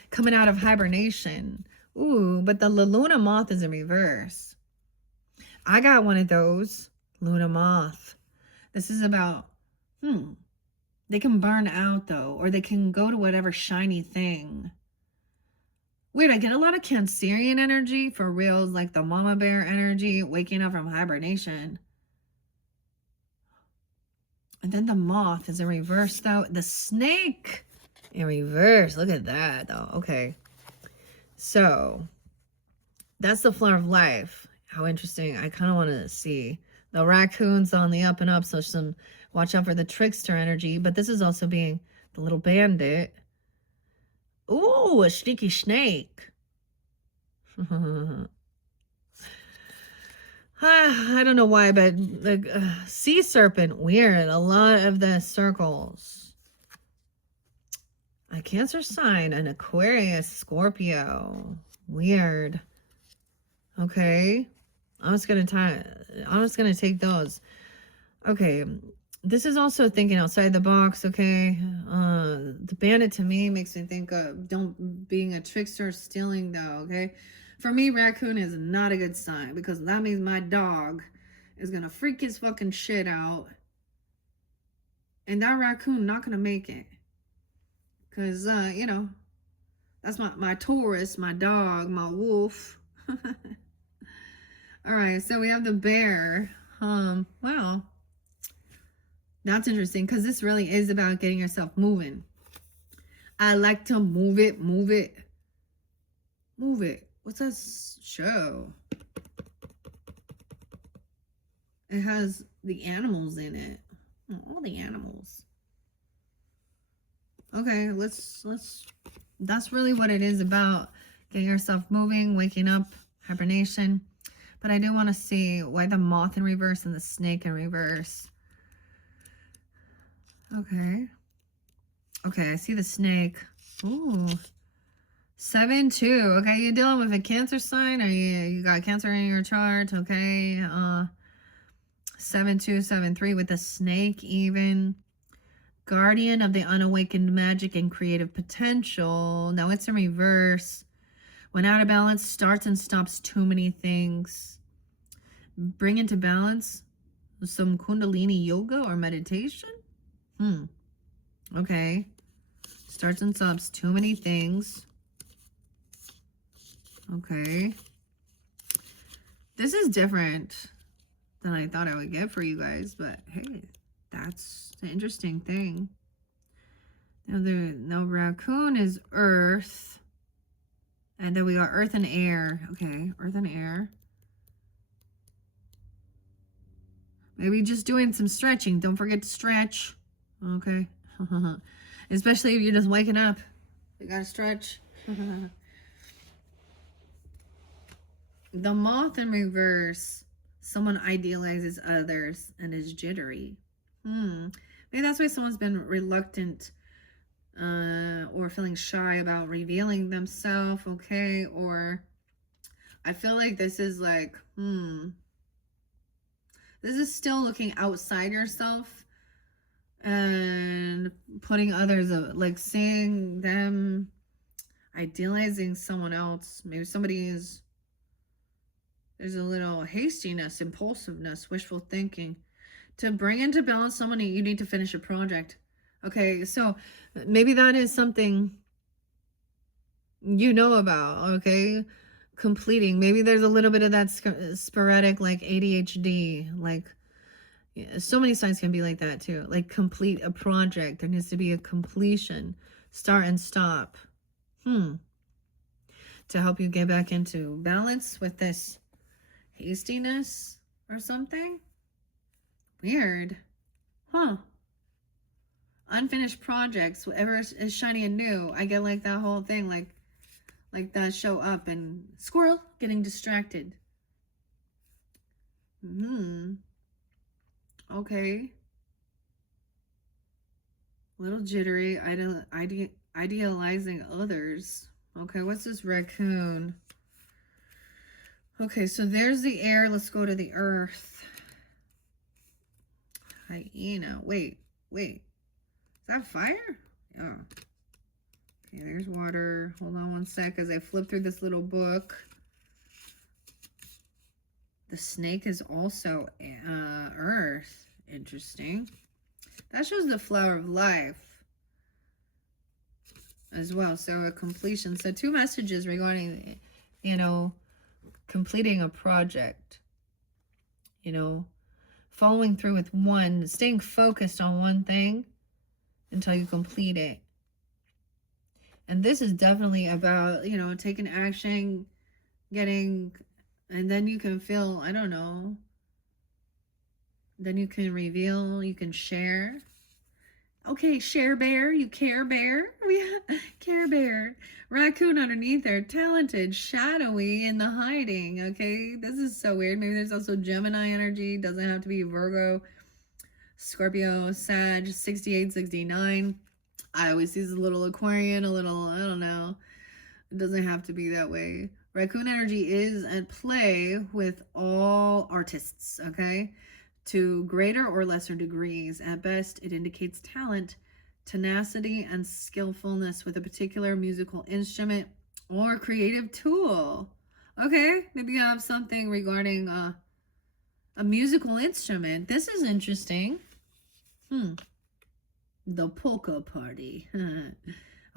coming out of hibernation. Ooh, but the Luna moth is in reverse. I got one of those. Luna moth. This is about, they can burn out though, or they can go to whatever shiny thing. Weird, I get a lot of Cancerian energy for reals, like the mama bear energy, waking up from hibernation. And then the moth is in reverse though. The snake in reverse. Look at that though. Okay. So that's the flower of life. How interesting. I kind of want to see the raccoons on the up and up. So watch out for the trickster energy. But this is also being the little bandit. Ooh, a sneaky snake. I don't know why, but the sea serpent, weird. A lot of the circles. A Cancer sign, an Aquarius, Scorpio. Weird. Okay. I'm just gonna take those. Okay. This is also thinking outside the box, okay? The bandit to me makes me think of being a trickster, stealing though, okay? For me, raccoon is not a good sign because that means my dog is gonna freak his fucking shit out. And that raccoon not gonna make it. Cause that's my Taurus, my dog, my wolf. All right, so we have the bear. Wow. That's interesting because this really is about getting yourself moving. I like to move it, move it. Move it. What's that show? It has the animals in it. All the animals. Okay, that's really what it is about. Getting yourself moving, waking up, hibernation. But I do want to see why the moth in reverse and the snake in reverse. Okay. Okay, I see the snake. Ooh. 7-2. Okay, you're dealing with a Cancer sign, or you got Cancer in your chart, okay? 7-2, 7-3 with the snake even. Guardian of the unawakened magic and creative potential. Now it's in reverse. When out of balance, starts and stops too many things. Bring into balance some Kundalini yoga or meditation. Okay. Starts and stops too many things. Okay. This is different than I thought I would get for you guys, but hey, that's the interesting thing. No, raccoon is earth. And then we got earth and air. Okay, earth and air. Maybe just doing some stretching. Don't forget to stretch. Okay. Especially if you're just waking up. You gotta stretch. The moth in reverse. Someone idealizes others and is jittery. Maybe that's why someone's been reluctant or feeling shy about revealing themselves. Okay. Or I feel like this is like, this is still looking outside yourself and putting others, like seeing them idealizing someone else. Maybe there's a little hastiness, impulsiveness, wishful thinking. To bring into balance someone, you need to finish a project. Okay, so maybe that is something you know about, okay? Completing. Maybe there's a little bit of that sporadic, like ADHD, like so many signs can be like that too. Like complete a project. There needs to be a completion, start and stop. To help you get back into balance with this hastiness or something. Weird. Unfinished projects, whatever is shiny and new. I get like that whole thing, like that show up and squirrel getting distracted. Okay. A little jittery, idealizing others. Okay, what's this raccoon? Okay, so there's the air. Let's go to the earth. Hyena. Wait. Is that fire? Oh. Okay, there's water. Hold on one sec as I flip through this little book. The snake is also earth. Interesting. That shows the flower of life as well. So a completion. So 2 messages regarding, completing a project. Following through with one, staying focused on one thing until you complete it. And this is definitely about, taking action, and then you can feel, I don't know, then you can reveal, you can share. Okay, share bear, you care bear? Care bear. Raccoon underneath there, talented, shadowy, in the hiding. Okay, this is so weird. Maybe there's also Gemini energy. Doesn't have to be Virgo, Scorpio, Sag, 68, 69. I always see a little Aquarian, a little, I don't know. It doesn't have to be that way. Raccoon energy is at play with all artists, okay? To greater or lesser degrees. At best, it indicates talent, tenacity, and skillfulness with a particular musical instrument or creative tool. Okay, maybe you have something regarding a musical instrument. This is interesting. The polka party.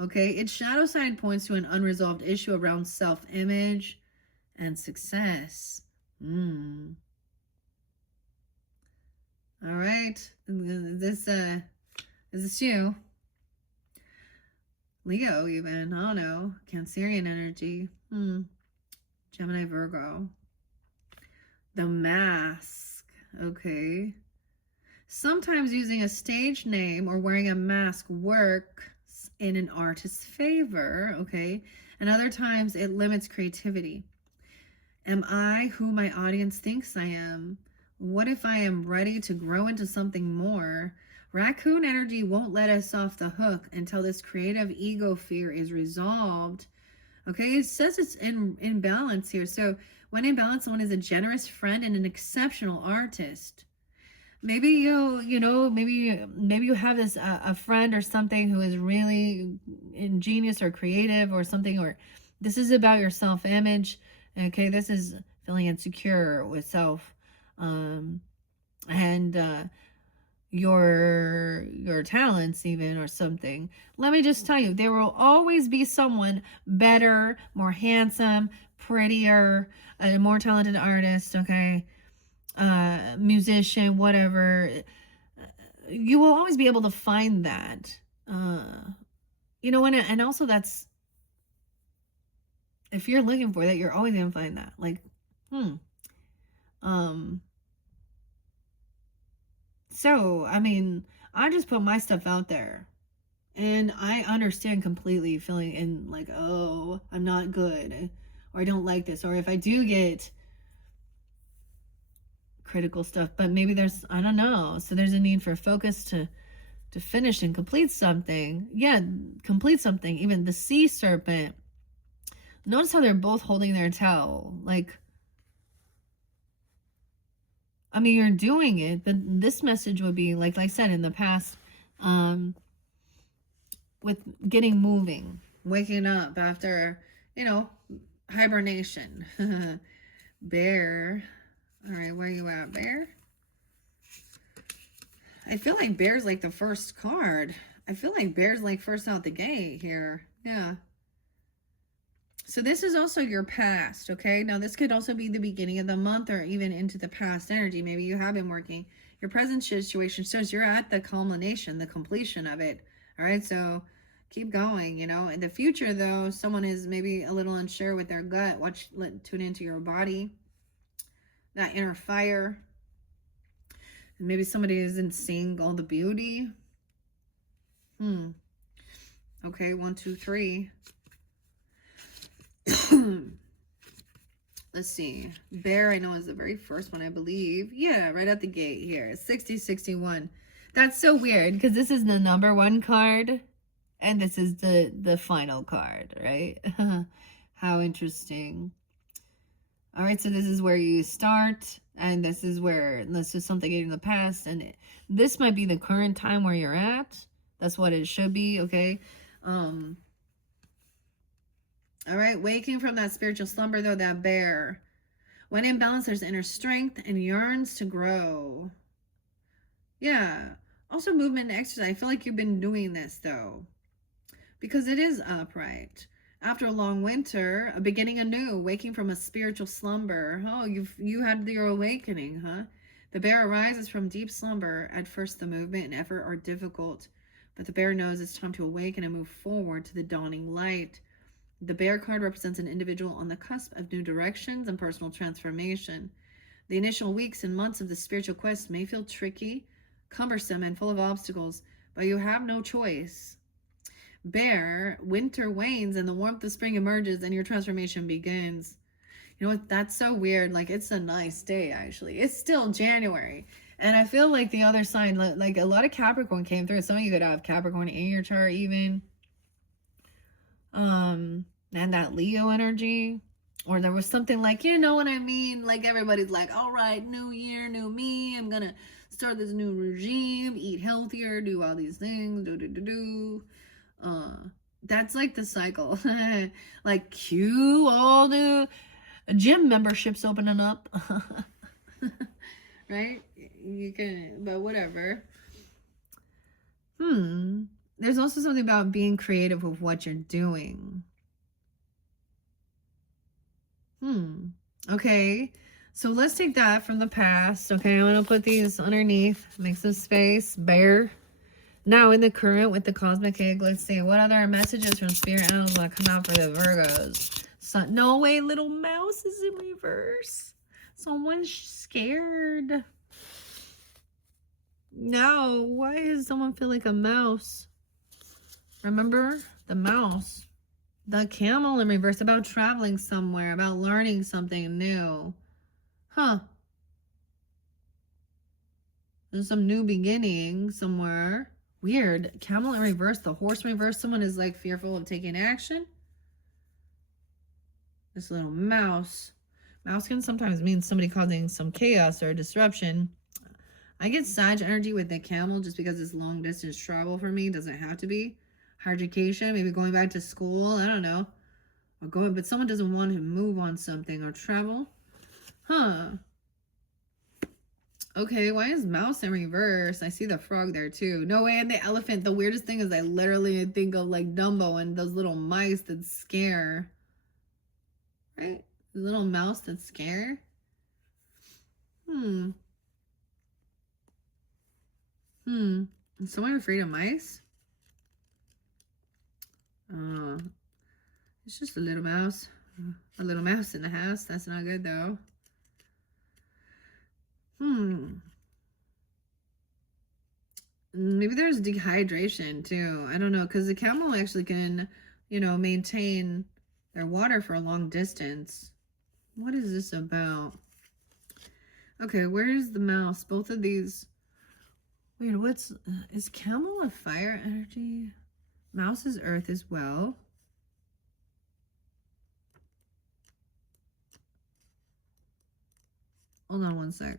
Okay, its shadow side points to an unresolved issue around self-image and success. All right, is this you? Leo, even, I don't know. Cancerian energy. Gemini, Virgo. The mask. Okay. Sometimes using a stage name or wearing a mask works in an artist's favor, okay? And other times it limits creativity. Am I who my audience thinks I am? What if I am ready to grow into something more? Raccoon energy won't let us off the hook until this creative ego fear is resolved. Okay, it says it's in balance here. So when in balance, someone is a generous friend and an exceptional artist. Maybe maybe you have this a friend or something who is really ingenious or creative or something, or this is about your self-image. Okay, this is feeling insecure with self, and your talents even or something. Let me just tell you, there will always be someone better, more handsome, prettier, a more talented artist, okay, musician, whatever. You will always be able to find that you know, and also that's, if you're looking for that, you're always gonna find that. Like, hmm. Um, so I mean, I just put my stuff out there. And I understand completely feeling in like, oh, I'm not good, or I don't like this, or if I do get critical stuff, but maybe there's, I don't know. So there's a need for focus to finish and complete something. Yeah, complete something. Even the sea serpent. Notice how they're both holding their tail. Like, I mean, you're doing it, but this message would be like I said in the past, um, with getting moving, waking up after, you know, hibernation. Bear. All right, where you at, Bear? I feel like Bear's like the first card. I feel like Bear's like first out the gate here. Yeah. So this is also your past, okay? Now this could also be the beginning of the month or even into the past energy. Maybe you have been working. Your present situation shows you're at the culmination, the completion of it. All right, so keep going, you know. In the future, though, someone is maybe a little unsure with their gut. Tune into your body, that inner fire. And maybe somebody isn't seeing all the beauty. Okay, 1, 2, 3. Let's see. Bear, I know, is the very first one, I believe. Yeah, right at the gate here. 60, 61. That's so weird because this is the number 1 card and this is the final card, right? How interesting. All right, so this is where you start, and this is something in the past, and this might be the current time where you're at. That's what it should be, okay? All right, waking from that spiritual slumber, though, that bear. When in balance, there's inner strength and yearns to grow. Yeah. Also, movement and exercise. I feel like you've been doing this, though, because it is upright. After a long winter, a beginning anew, waking from a spiritual slumber. Oh, you had your awakening, huh? The bear arises from deep slumber. At first, the movement and effort are difficult, but the bear knows it's time to awaken and move forward to the dawning light. The bear card represents an individual on the cusp of new directions and personal transformation. The initial weeks and months of the spiritual quest may feel tricky, cumbersome, and full of obstacles, but you have no choice. Bear, winter wanes and the warmth of spring emerges and your transformation begins. You know what? That's so weird. Like, it's a nice day, actually. It's still January. And I feel like the other sign, like a lot of Capricorn came through. Some of you could have Capricorn in your chart even. And that Leo energy. Or there was something like, you know what I mean? Like, everybody's like, all right, new year, new me. I'm going to start this new regime, eat healthier, do all these things, that's like the cycle. Like, cue all the gym memberships opening up. Right? You can, but whatever. There's also something about being creative with what you're doing. Okay. So let's take that from the past. Okay, I'm going to put these underneath. Make some space. Bear. Now in the current with the cosmic egg, let's see. What other messages from spirit animals that come out for the Virgos? No way, little mouse is in reverse. Someone's scared. No, why does someone feel like a mouse? Remember the mouse. The camel in reverse, about traveling somewhere, about learning something new. Huh. There's some new beginning somewhere. Weird. Camel in reverse, the horse in reverse. Someone is like fearful of taking action. This little mouse. Mouse can sometimes mean somebody causing some chaos or disruption. I get Sag energy with the camel just because it's long distance travel for me. Doesn't have to be. Higher education, maybe going back to school. I don't know. Or going, but someone doesn't want to move on something or travel. Huh. Okay, why is mouse in reverse? I see the frog there too. No way, and the elephant. The weirdest thing is I literally think of like Dumbo and those little mice that scare. Right? The little mouse that scare. Is someone afraid of mice? Uh, it's just a little mouse. A little mouse in the house. That's not good though. Maybe there's dehydration too. I don't know, because the camel actually can, maintain their water for a long distance. What is this about? Okay, where's the mouse? Both of these. Wait, is camel a fire energy? Mouse is earth as well. Hold on one sec.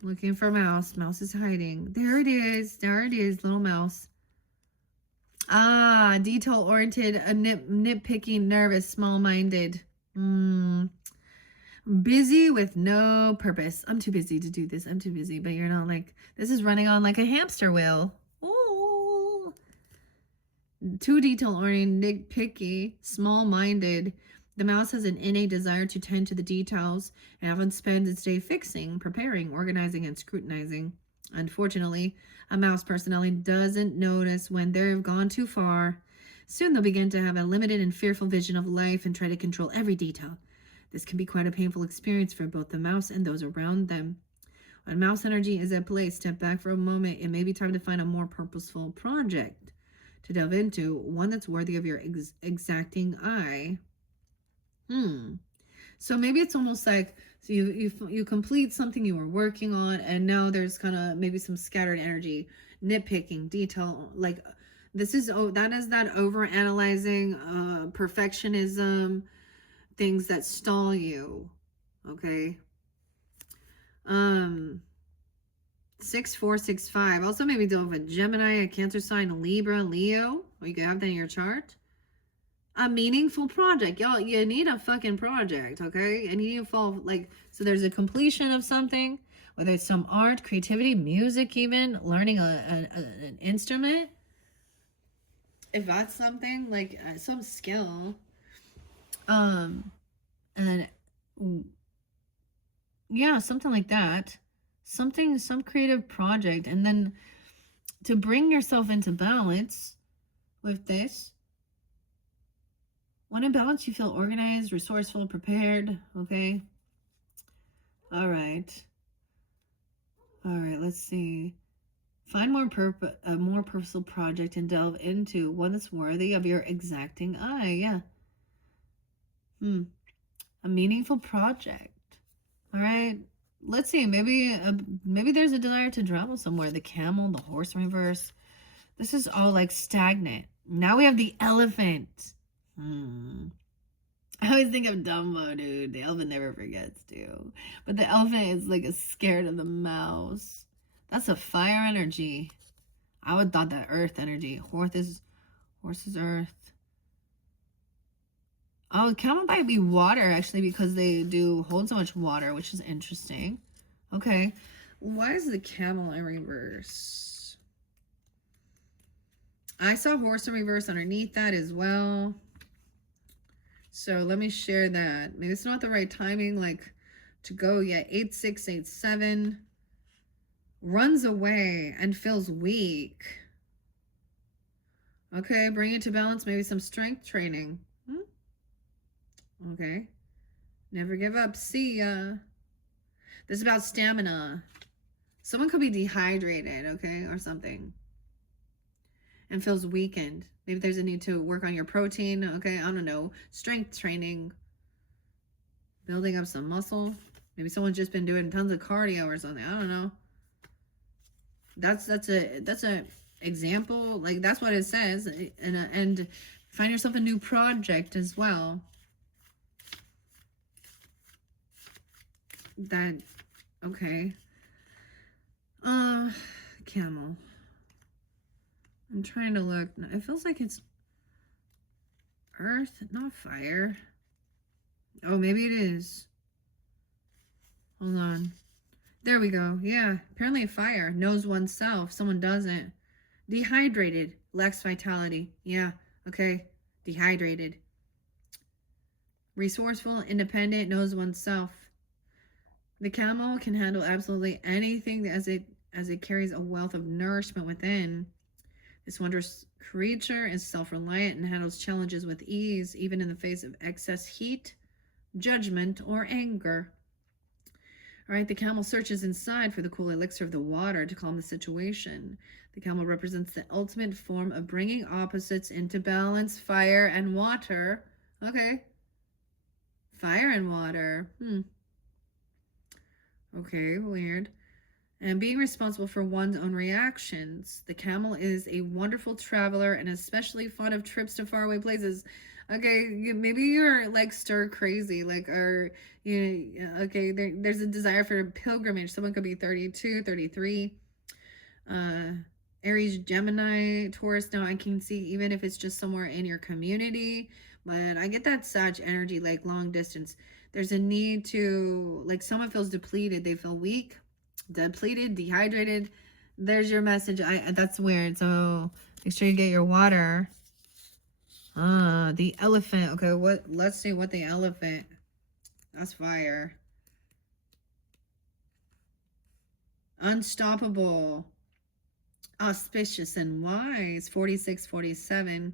Looking for mouse. Mouse is hiding. There it is. There it is, little mouse. Ah, detail-oriented, nitpicking, nervous, small-minded. Busy with no purpose. I'm too busy to do this. I'm too busy. But you're not like, this is running on like a hamster wheel. Oh. Too detail-oriented, nitpicky, small-minded. The mouse has an innate desire to tend to the details and often spends its day fixing, preparing, organizing, and scrutinizing. Unfortunately, a mouse personality doesn't notice when they've gone too far. Soon they'll begin to have a limited and fearful vision of life and try to control every detail. This can be quite a painful experience for both the mouse and those around them. When mouse energy is at play, step back for a moment. It may be time to find a more purposeful project to delve into, one that's worthy of your exacting eye. So maybe it's almost like, so you complete something you were working on, and now there's kind of maybe some scattered energy, nitpicking, detail, like that is that over analyzing, perfectionism, things that stall you. Okay. 6465. Also maybe deal with a Gemini, a Cancer sign, a Libra, Leo. Or you could have that in your chart. A meaningful project. Y'all, you need a fucking project, okay? And you fall like, so there's a completion of something, whether it's some art, creativity, music, even learning an instrument. If that's something like some skill, and yeah, something like that, some creative project, and then to bring yourself into balance with this. When in balance, you feel organized, resourceful, prepared. Okay. All right. Let's see. Find a more purposeful project and delve into one that's worthy of your exacting eye. Yeah. A meaningful project. All right. Let's see. Maybe there's a desire to travel somewhere. The camel, the horse in reverse. This is all like stagnant. Now we have the elephant. I always think of Dumbo, dude. The elephant never forgets, too. But the elephant is like scared of the mouse. That's a fire energy. I would thought that earth energy. Horse is earth. Oh, camel might be water, actually, because they do hold so much water, which is interesting. Okay. Why is the camel in reverse? I saw horse in reverse underneath that as well. So let me share that. Maybe it's not the right timing, like, to go yet. 8687 runs away and feels weak. Okay, bring it to balance. Maybe some strength training. Okay. Never give up. See ya. This is about stamina. Someone could be dehydrated, okay, or something, and feels weakened. Maybe there's a need to work on your protein, okay? I don't know. Strength training. Building up some muscle. Maybe someone's just been doing tons of cardio or something. I don't know. That's a example. Like, that's what it says. And find yourself a new project as well. Okay. Camel. I'm trying to look. It feels like it's earth, not fire. Oh, maybe it is. Hold on. There we go. Yeah, apparently fire. Knows oneself. Someone doesn't. Dehydrated. Lacks vitality. Yeah, okay. Dehydrated. Resourceful, independent, knows oneself. The camel can handle absolutely anything as it carries a wealth of nourishment within. This wondrous creature is self-reliant and handles challenges with ease, even in the face of excess heat, judgment, or anger. All right, the camel searches inside for the cool elixir of the water to calm the situation. The camel represents the ultimate form of bringing opposites into balance, fire and water. Okay. Fire and water. Okay, weird. And being responsible for one's own reactions. The camel is a wonderful traveler and especially fond of trips to faraway places. Okay, maybe you're like stir crazy, like, or okay, there's a desire for a pilgrimage. Someone could be 32, 33. Aries, Gemini, Taurus. Now I can see even if it's just somewhere in your community, but I get that Sag energy, like long distance. There's a need to, like, someone feels depleted. They feel weak, depleted, dehydrated. There's your message. That's weird. So make sure you get your water. The elephant. Okay, let's see what the elephant. That's fire. Unstoppable. Auspicious and wise. 46, 47.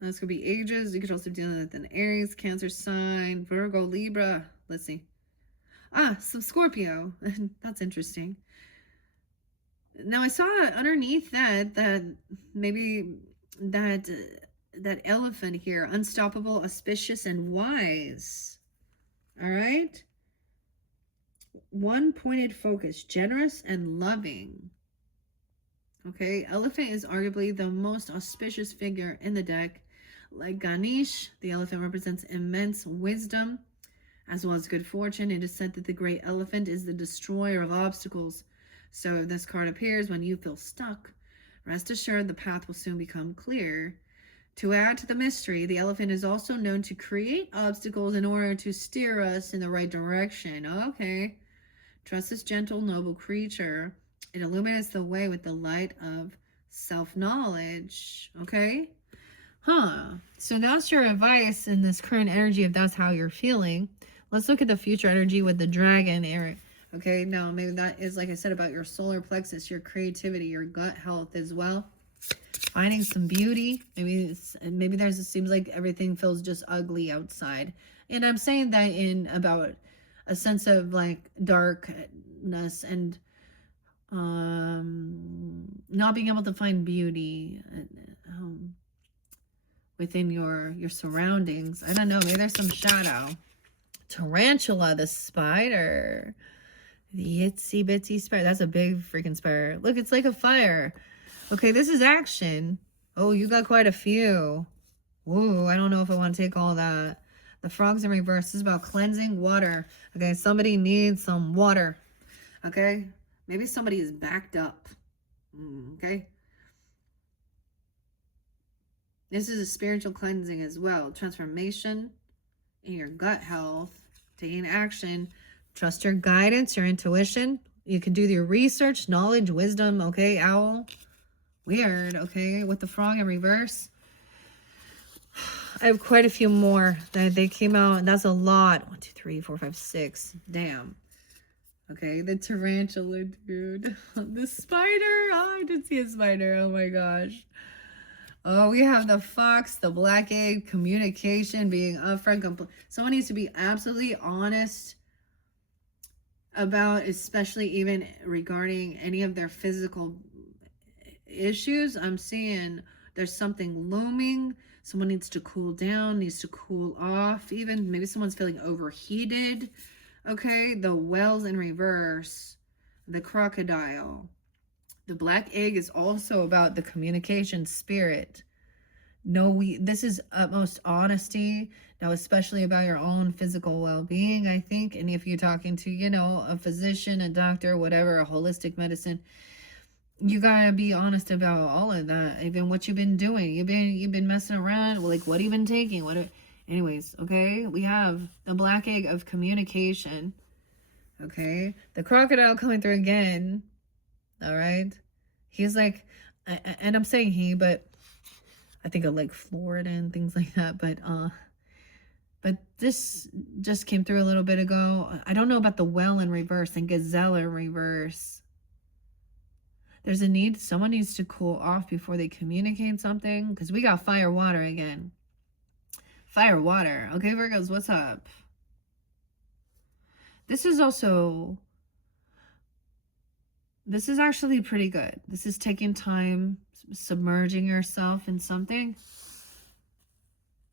This could be ages. You could also deal with an Aries, Cancer sign, Virgo, Libra. Let's see. Some Scorpio. That's interesting. Now I saw underneath that maybe that elephant here, unstoppable, auspicious, and wise. All right. One pointed focus, generous and loving. Okay, elephant is arguably the most auspicious figure in the deck. Like Ganesh, the elephant represents immense wisdom as well as good fortune. It is said that the great elephant is the destroyer of obstacles. So if this card appears when you feel stuck, rest assured the path will soon become clear. To add to the mystery, the elephant is also known to create obstacles in order to steer us in the right direction. Okay. Trust this gentle, noble creature. It illuminates the way with the light of self-knowledge. Okay? So that's your advice in this current energy if that's how you're feeling. Let's look at the future energy with the dragon, Eric. Okay, now maybe that is, like I said, about your solar plexus, your creativity, your gut health as well. Finding some beauty. Maybe there's, it seems like everything feels just ugly outside. And I'm saying that in about a sense of like darkness and not being able to find beauty within your surroundings. I don't know, maybe there's some shadow. Tarantula, the spider. The itsy bitsy spider. That's a big freaking spider. Look, it's like a fire. Okay, this is action. Oh, you got quite a few. Whoa, I don't know if I want to take all that. The frogs in reverse. This is about cleansing water. Okay, somebody needs some water. Okay, maybe somebody is backed up. Okay. This is a spiritual cleansing as well. Transformation in your gut health. Taking action. Trust your guidance, your intuition. You can do your research, knowledge, wisdom. Okay, owl. Weird. Okay, with the frog in reverse. I have quite a few more that they came out. That's a lot. 1, 2, 3, 4, 5, 6. Damn. Okay, the tarantula, dude. The spider. Oh, I did see a spider. Oh my gosh. Oh, we have the fox, the black egg, communication, being upfront. Someone needs to be absolutely honest about, especially even regarding any of their physical issues. I'm seeing there's something looming. Someone needs to cool down, needs to cool off. Even maybe someone's feeling overheated. Okay, the whales in reverse, the crocodile. The black egg is also about the communication spirit. No, this is utmost honesty. Now, especially about your own physical well-being, I think. And if you're talking to, you know, a physician, a doctor, whatever, a holistic medicine, you gotta be honest about all of that. Even what you've been doing. You've been messing around. Like, what have you been taking? Anyways, okay? We have the black egg of communication. Okay? The crocodile coming through again. All right? He's like, and I'm saying he, but I think of like Florida and things like that. But this just came through a little bit ago. I don't know about the whale in reverse and gazelle in reverse. There's a need. Someone needs to cool off before they communicate something. Because we got fire, water again. Fire, water. Okay, Virgos, what's up? This is also... This is actually pretty good. This is taking time, submerging yourself in something.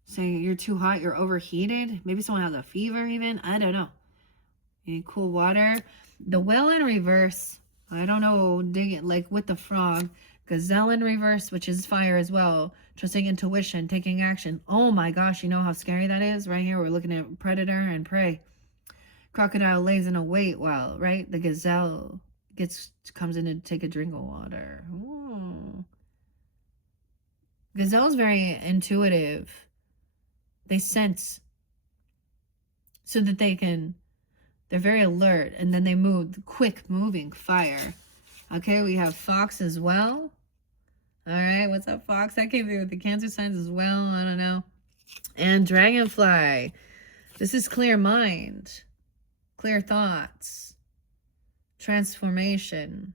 Saying you're too hot, you're overheated. Maybe someone has a fever even. I don't know. You need cool water. The whale in reverse. I don't know, dig it like with the frog. Gazelle in reverse, which is fire as well. Trusting intuition, taking action. Oh my gosh, you know how scary that is? Right here, we're looking at predator and prey. Crocodile lays in a wait while, right? The gazelle comes in to take a drink of water. Ooh. Gazelle's very intuitive. They sense so that they're very alert, and then they move, quick moving fire. Okay, we have fox as well. All right, what's up, fox? That came through with the Cancer signs as well. I don't know. And dragonfly. This is clear mind, clear thoughts, transformation.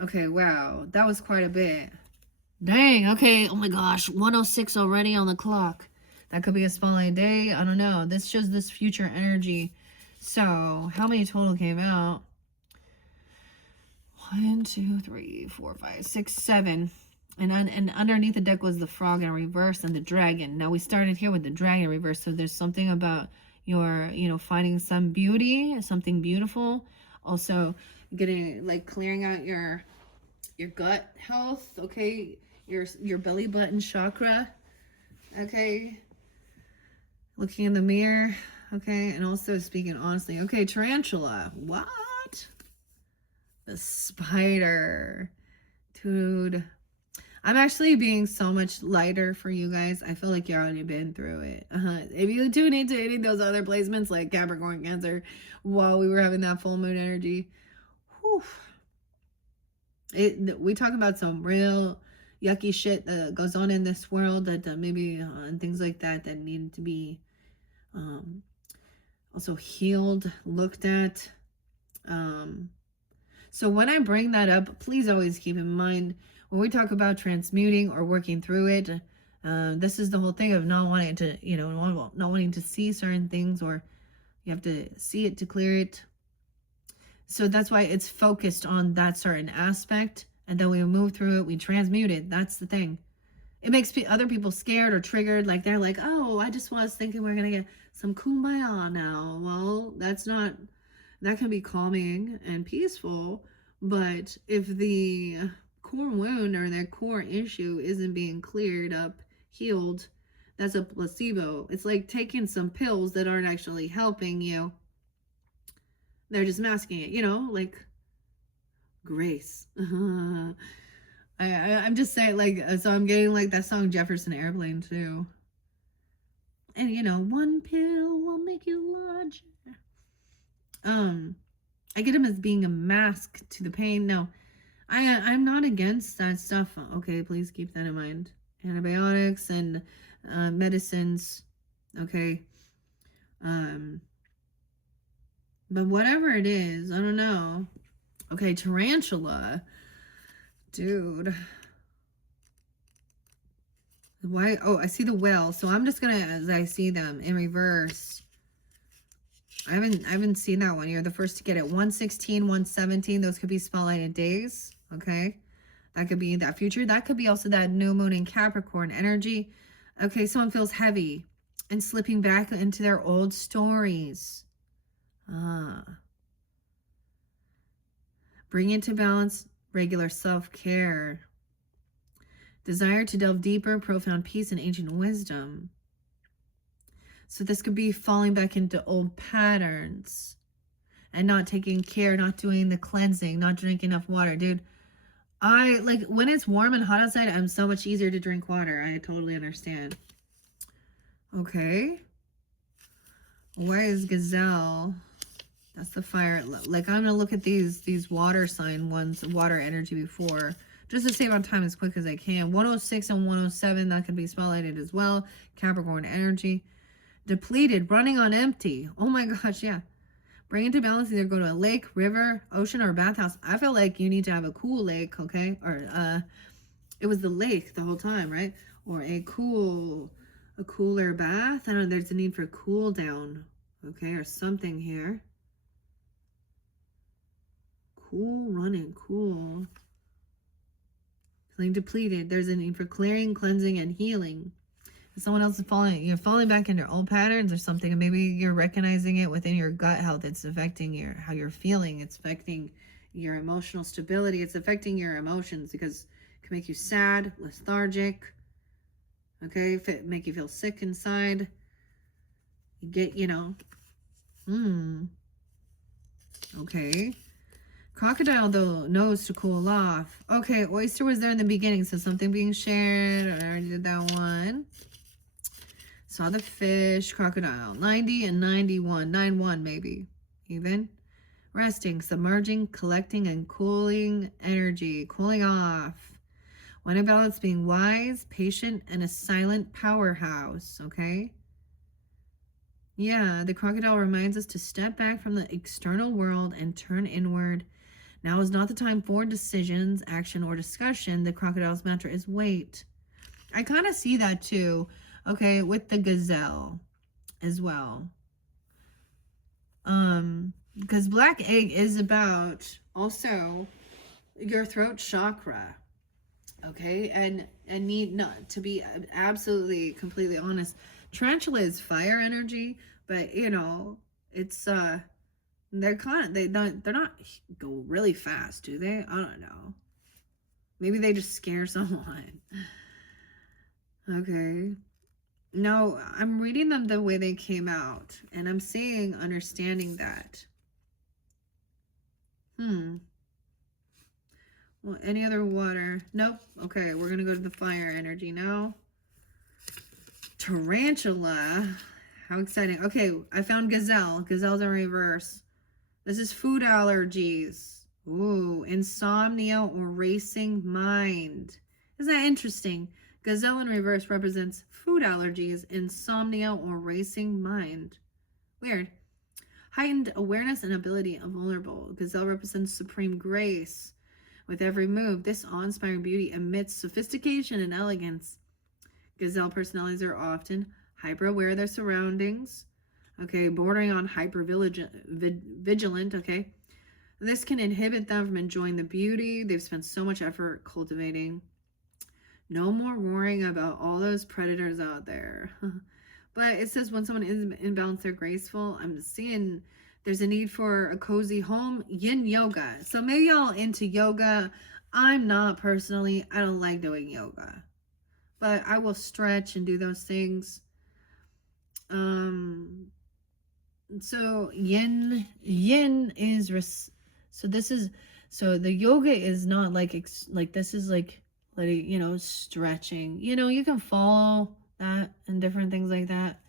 Okay, wow, that was quite a bit. Dang, okay, oh my gosh, 1:06 already on the clock. That could be a spotlight day. I don't know. This shows this future energy. So, how many total came out? 1, 2, 3, 4, 5, 6, 7. And underneath the deck was the frog in reverse and the dragon. Now, we started here with the dragon reverse. So, there's something about your, finding some beauty, something beautiful. Also, getting, like, clearing out your gut health, okay? Your belly button chakra, okay? Looking in the mirror, okay? And also speaking honestly. Okay, tarantula. What? The spider. Dude. I'm actually being so much lighter for you guys. I feel like you already been through it. If you tune into any of those other placements like Capricorn, Cancer, while we were having that full moon energy, whew. We talk about some real yucky shit that goes on in this world that maybe and things like that need to be also healed, looked at. So when I bring that up, please always keep in mind when we talk about transmuting or working through it, this is the whole thing of not wanting to, not wanting to see certain things, or you have to see it to clear it. So that's why it's focused on that certain aspect, and then we move through it, we transmute it. That's the thing. It makes other people scared or triggered, like they're like, oh, I just was thinking we're gonna get some kumbaya now. Well, that can be calming and peaceful, but if the core wound or their core issue isn't being cleared up, healed, that's a placebo. It's like taking some pills that aren't actually helping you. They're just masking it, like grace. I'm just saying, like, so I'm getting like that song Jefferson Airplane too. And one pill will make you larger. I get them as being a mask to the pain. No, I'm not against that stuff. Okay, please keep that in mind. Antibiotics and medicines. Okay. But whatever it is, I don't know. Okay, tarantula. Dude. Why? Oh, I see the whale. So I'm just gonna, as I see them in reverse. I haven't seen that one. You're the first to get it. 116, 117. Those could be spotlighted days. Okay. That could be that future. That could be also that new moon in Capricorn energy. Okay, someone feels heavy and slipping back into their old stories. Bring into balance regular self-care. Desire to delve deeper, profound peace, and ancient wisdom. So this could be falling back into old patterns and not taking care, not doing the cleansing, not drinking enough water. Dude, I like when it's warm and hot outside, I'm so much easier to drink water. I totally understand. Okay. Why is gazelle? That's the fire. Like, I'm going to look at these water sign ones, water energy before, just to save on time as quick as I can. 106 and 107, that could be spotlighted as well. Capricorn energy. Depleted, running on empty. Oh my gosh, yeah. Bring it to balance. Either go to a lake, river, ocean, or bathhouse. I feel like you need to have a cool lake, okay? Or it was the lake the whole time, right? Or a cooler bath. I don't know, there's a need for cool down, okay? Or something here. Cool running, cool. Feeling depleted. There's a need for clearing, cleansing, and healing. If someone else is you're falling back into old patterns or something, and maybe you're recognizing it within your gut health. It's affecting how you're feeling. It's affecting your emotional stability. It's affecting your emotions because it can make you sad, lethargic. Okay, make you feel sick inside. You get, okay. Crocodile, though, knows to cool off. Okay, oyster was there in the beginning, so something being shared. I already did that one. Saw the fish, crocodile. 90 and 91. 91 maybe. Even. Resting, submerging, collecting, and cooling energy. Cooling off. When in balance, being wise, patient, and a silent powerhouse. Okay? Yeah, the crocodile reminds us to step back from the external world and turn inward. Now is not the time for decisions, action, or discussion. The crocodile's mantra is wait. I kind of see that too, okay, with the gazelle as well. Because black egg is about also your throat chakra, okay, and need not to be absolutely completely honest. Tarantula is fire energy, but it's they're not go really fast, do they? I don't know. Maybe they just scare someone. Okay. No, I'm reading them the way they came out, and I'm seeing, understanding that. Well, any other water? Nope. Okay, we're gonna go to the fire energy now. Tarantula. How exciting. Okay, I found gazelle. Gazelle's in reverse. This is food allergies. Ooh, insomnia or racing mind. Isn't that interesting? Gazelle in reverse represents food allergies, insomnia, or racing mind. Weird. Heightened awareness and ability of vulnerable. Gazelle represents supreme grace. With every move, this awe-inspiring beauty emits sophistication and elegance. Gazelle personalities are often hyper-aware of their surroundings. Okay, bordering on hyper-vigilant, okay? This can inhibit them from enjoying the beauty they've spent so much effort cultivating. No more worrying about all those predators out there. But it says when someone is in balance, they're graceful. I'm seeing there's a need for a cozy home, yin yoga. So maybe y'all into yoga. I'm not personally. I don't like doing yoga. But I will stretch and do those things. So yin is so this is so the yoga is not like this is like letting stretching. You can follow that and different things like that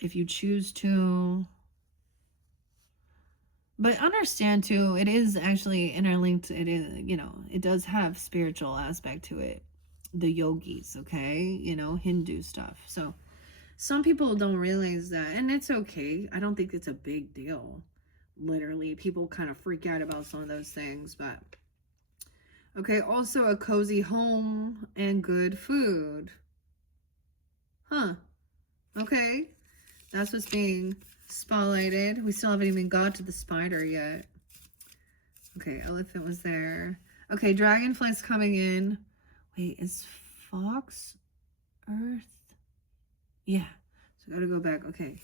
if you choose to. But understand too, it is actually interlinked. It is, it does have spiritual aspect to it. The yogis, okay, Hindu stuff. So some people don't realize that, and it's okay. I don't think it's a big deal. Literally, people kind of freak out about some of those things, but okay. Also, a cozy home and good food. Okay, that's what's being spotlighted. We still haven't even got to the spider yet. Okay, elephant was there. Okay, dragonfly's coming in. Wait, is fox earth? Yeah, so gotta go back. Okay,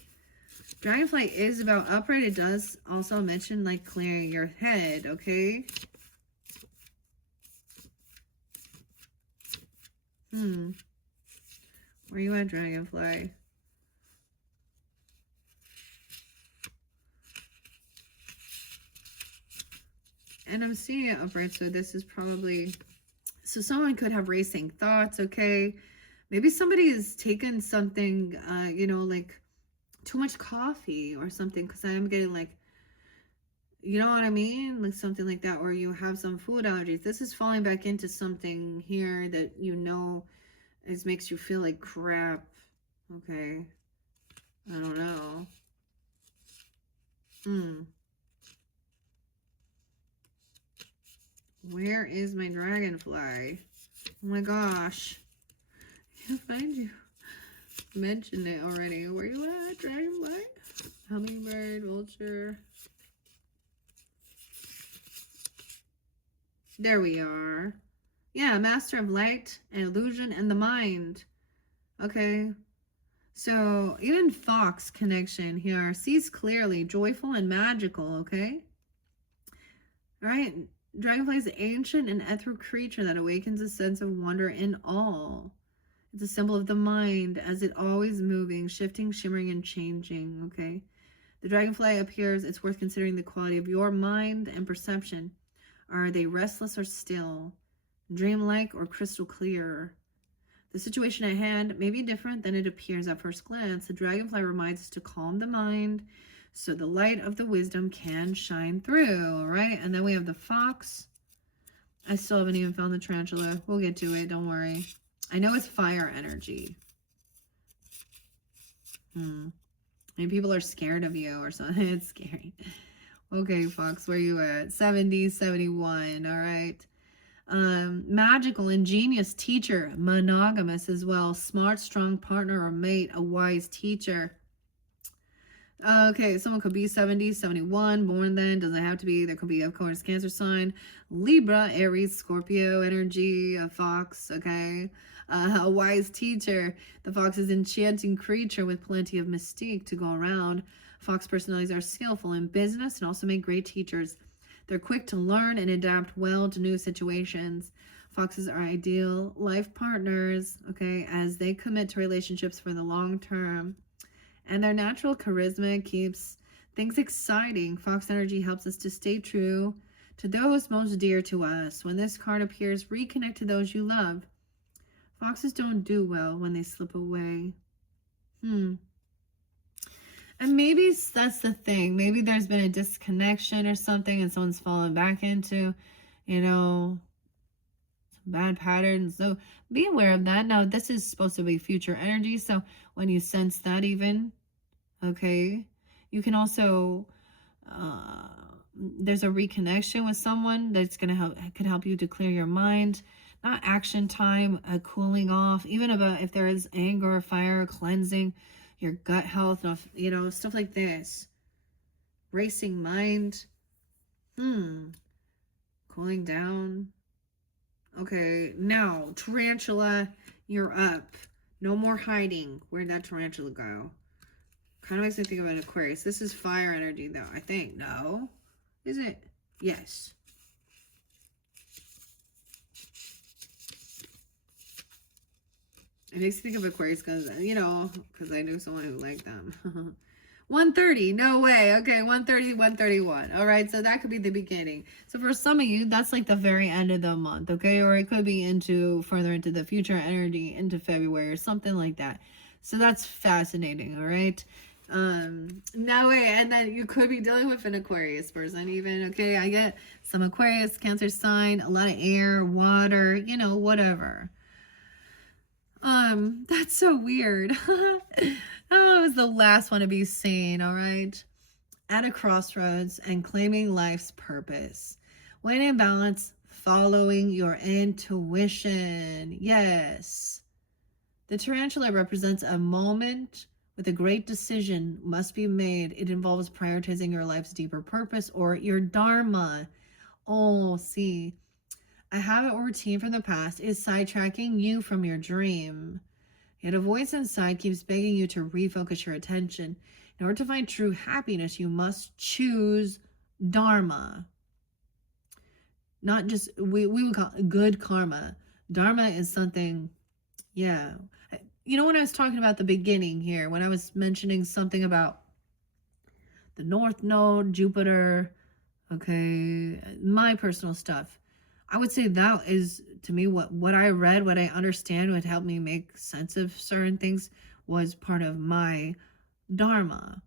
dragonfly is about upright. It does also mention like clearing your head. Okay. Where you at, dragonfly? And I'm seeing it upright, so this is probably, so someone could have racing thoughts, okay? Maybe somebody is taking something, like too much coffee or something, because I'm getting like, you know what I mean? Like something like that, or you have some food allergies. This is falling back into something here that makes you feel like crap, okay? I don't know. Hmm. Where is my dragonfly? Oh my gosh. I can't find you. Mentioned it already. Where you at, dragonfly? Hummingbird, vulture. There we are. Yeah, master of light and illusion and the mind. Okay. So even fox connection here. Sees clearly, joyful and magical, okay? All right. Dragonfly is an ancient and ethereal creature that awakens a sense of wonder and awe. It's a symbol of the mind as it always moving, shifting, shimmering, and changing, okay? The dragonfly appears, it's worth considering the quality of your mind and perception. Are they restless or still? Dreamlike or crystal clear? The situation at hand may be different than it appears at first glance. The dragonfly reminds us to calm the mind so the light of the wisdom can shine through, all right? And then we have the fox. I still haven't even found the tarantula. We'll get to it, don't worry. I know it's fire energy. Maybe people are scared of you or something. It's scary. Okay, Fox, where you at? 70, 71, all right. Magical, ingenious teacher, monogamous as well, smart, strong partner or mate, a wise teacher. Okay, someone could be 70, 71, born then, doesn't have to be. There could be, of course, Cancer sign, Libra, Aries, Scorpio energy, a fox, okay? A wise teacher. The fox is an enchanting creature with plenty of mystique to go around. Fox personalities are skillful in business and also make great teachers. They're quick to learn and adapt well to new situations. Foxes are ideal life partners, okay, as they commit to relationships for the long term. And their natural charisma keeps things exciting. Fox energy helps us to stay true to those most dear to us. When this card appears, reconnect to those you love. Foxes don't do well when they slip away. And maybe that's the thing. Maybe there's been a disconnection or something and someone's fallen back into, some bad patterns. So be aware of that. Now, this is supposed to be future energy. So when you sense that even, okay, you can also, there's a reconnection with someone that's going to could help you to clear your mind. Not action time, a cooling off, even about if there is anger or fire, cleansing your gut health, stuff like this. Racing mind. Cooling down. Okay, now, tarantula, you're up. No more hiding. Where'd that tarantula go? Kind of makes me think of an Aquarius. This is fire energy, though, I think. No? Is it? Yes. It makes me think of Aquarius because, because I knew someone who liked them. 130, no way. Okay, 130, 131. All right, so that could be the beginning. So for some of you, that's like the very end of the month, okay? Or it could be further into the future energy, into February or something like that. So that's fascinating, all right? No way. And then you could be dealing with an Aquarius person even, okay? I get some Aquarius, Cancer sign, a lot of air, water, whatever. That's so weird. Oh, I was the last one to be seen, all right? At a crossroads and claiming life's purpose. When in balance, following your intuition. Yes. The tarantula represents a moment with a great decision must be made. It involves prioritizing your life's deeper purpose or your dharma. Oh, see. A habit or routine from the past is sidetracking you from your dream. Yet a voice inside keeps begging you to refocus your attention. In order to find true happiness, you must choose dharma. Not just, we would call it good karma. Dharma is something, yeah. When I was talking about the beginning here, when I was mentioning something about the North Node, Jupiter, okay, my personal stuff, I would say that is, to me, what I read, what I understand, what helped me make sense of certain things was part of my dharma.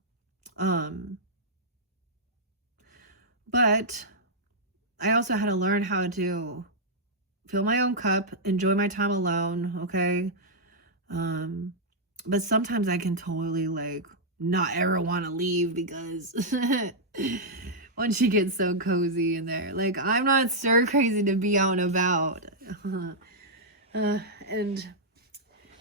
But I also had to learn how to fill my own cup, enjoy my time alone, okay? But sometimes I can totally not ever want to leave because once you get so cozy in there, like I'm not stir crazy to be out and about. And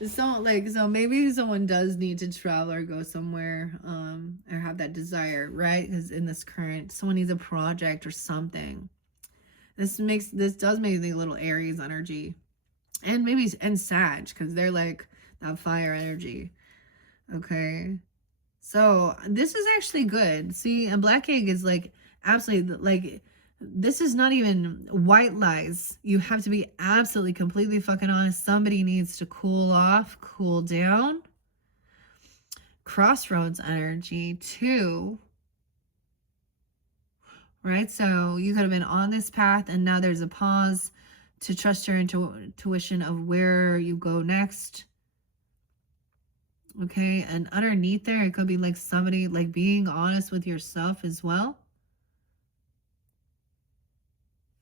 so maybe someone does need to travel or go somewhere, or have that desire, right? Because in this current, someone needs a project or something. This does make the little Aries energy, and maybe and Sag, because they're like that fire energy. Okay, so this is actually good. See, a black egg is like absolutely like, this is not even white lies. You have to be absolutely completely fucking honest. Somebody needs to cool off, cool down. Crossroads energy too. Right? So you could have been on this path and now there's a pause to trust your intuition of where you go next. Okay, and underneath there, it could be like somebody like being honest with yourself as well.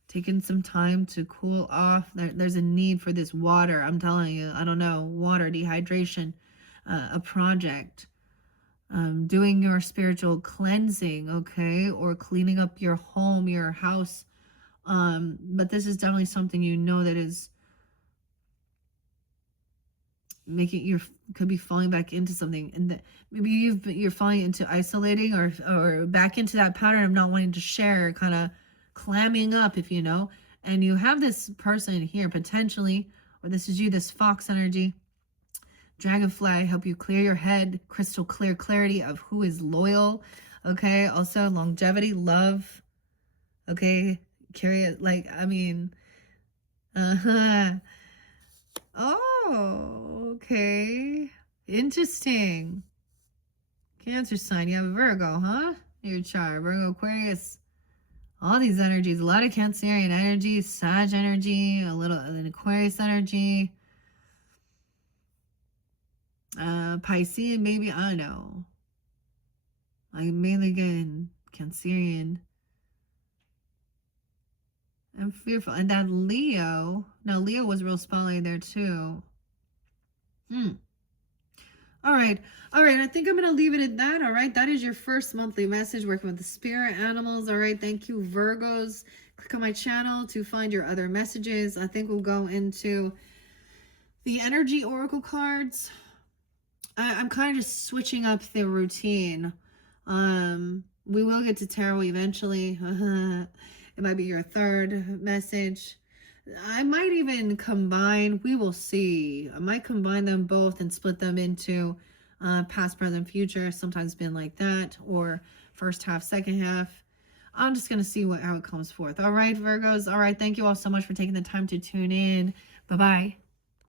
Taking some time to cool off. There's a need for this water. I'm telling you, I don't know, water, dehydration, a project, doing your spiritual cleansing, okay, or cleaning up your home, your house. But this is definitely something you know that is making you could be falling back into something, and that maybe you're falling into isolating or back into that pattern of not wanting to share, kind of clamming up, if you know. And you have this person here potentially, or this is you, this fox energy, dragonfly, help you clear your head, crystal clear clarity of who is loyal. Okay, also longevity, love. Okay, carry it, like, I mean, oh, okay. Interesting. Cancer sign. You have a Virgo, huh? Your chart. Virgo, Aquarius. All these energies. A lot of Cancerian energy, Sag energy, a little an Aquarius energy. Piscean, maybe. I don't know. I'm mainly getting Cancerian. I'm fearful. And that Leo. No, Leo was real spotlight there too. All right. All right. I think I'm going to leave it at that. All right. That is your first monthly message working with the spirit animals. All right. Thank you, Virgos. Click on my channel to find your other messages. I think we'll go into the energy oracle cards. I'm kind of just switching up the routine. We will get to tarot eventually. It might be your third message. I might even combine, we will see. I might combine them both and split them into past, present, future. Sometimes been like that, or first half, second half. I'm just going to see how it comes forth. All right, Virgos. All right. Thank you all so much for taking the time to tune in. Bye-bye.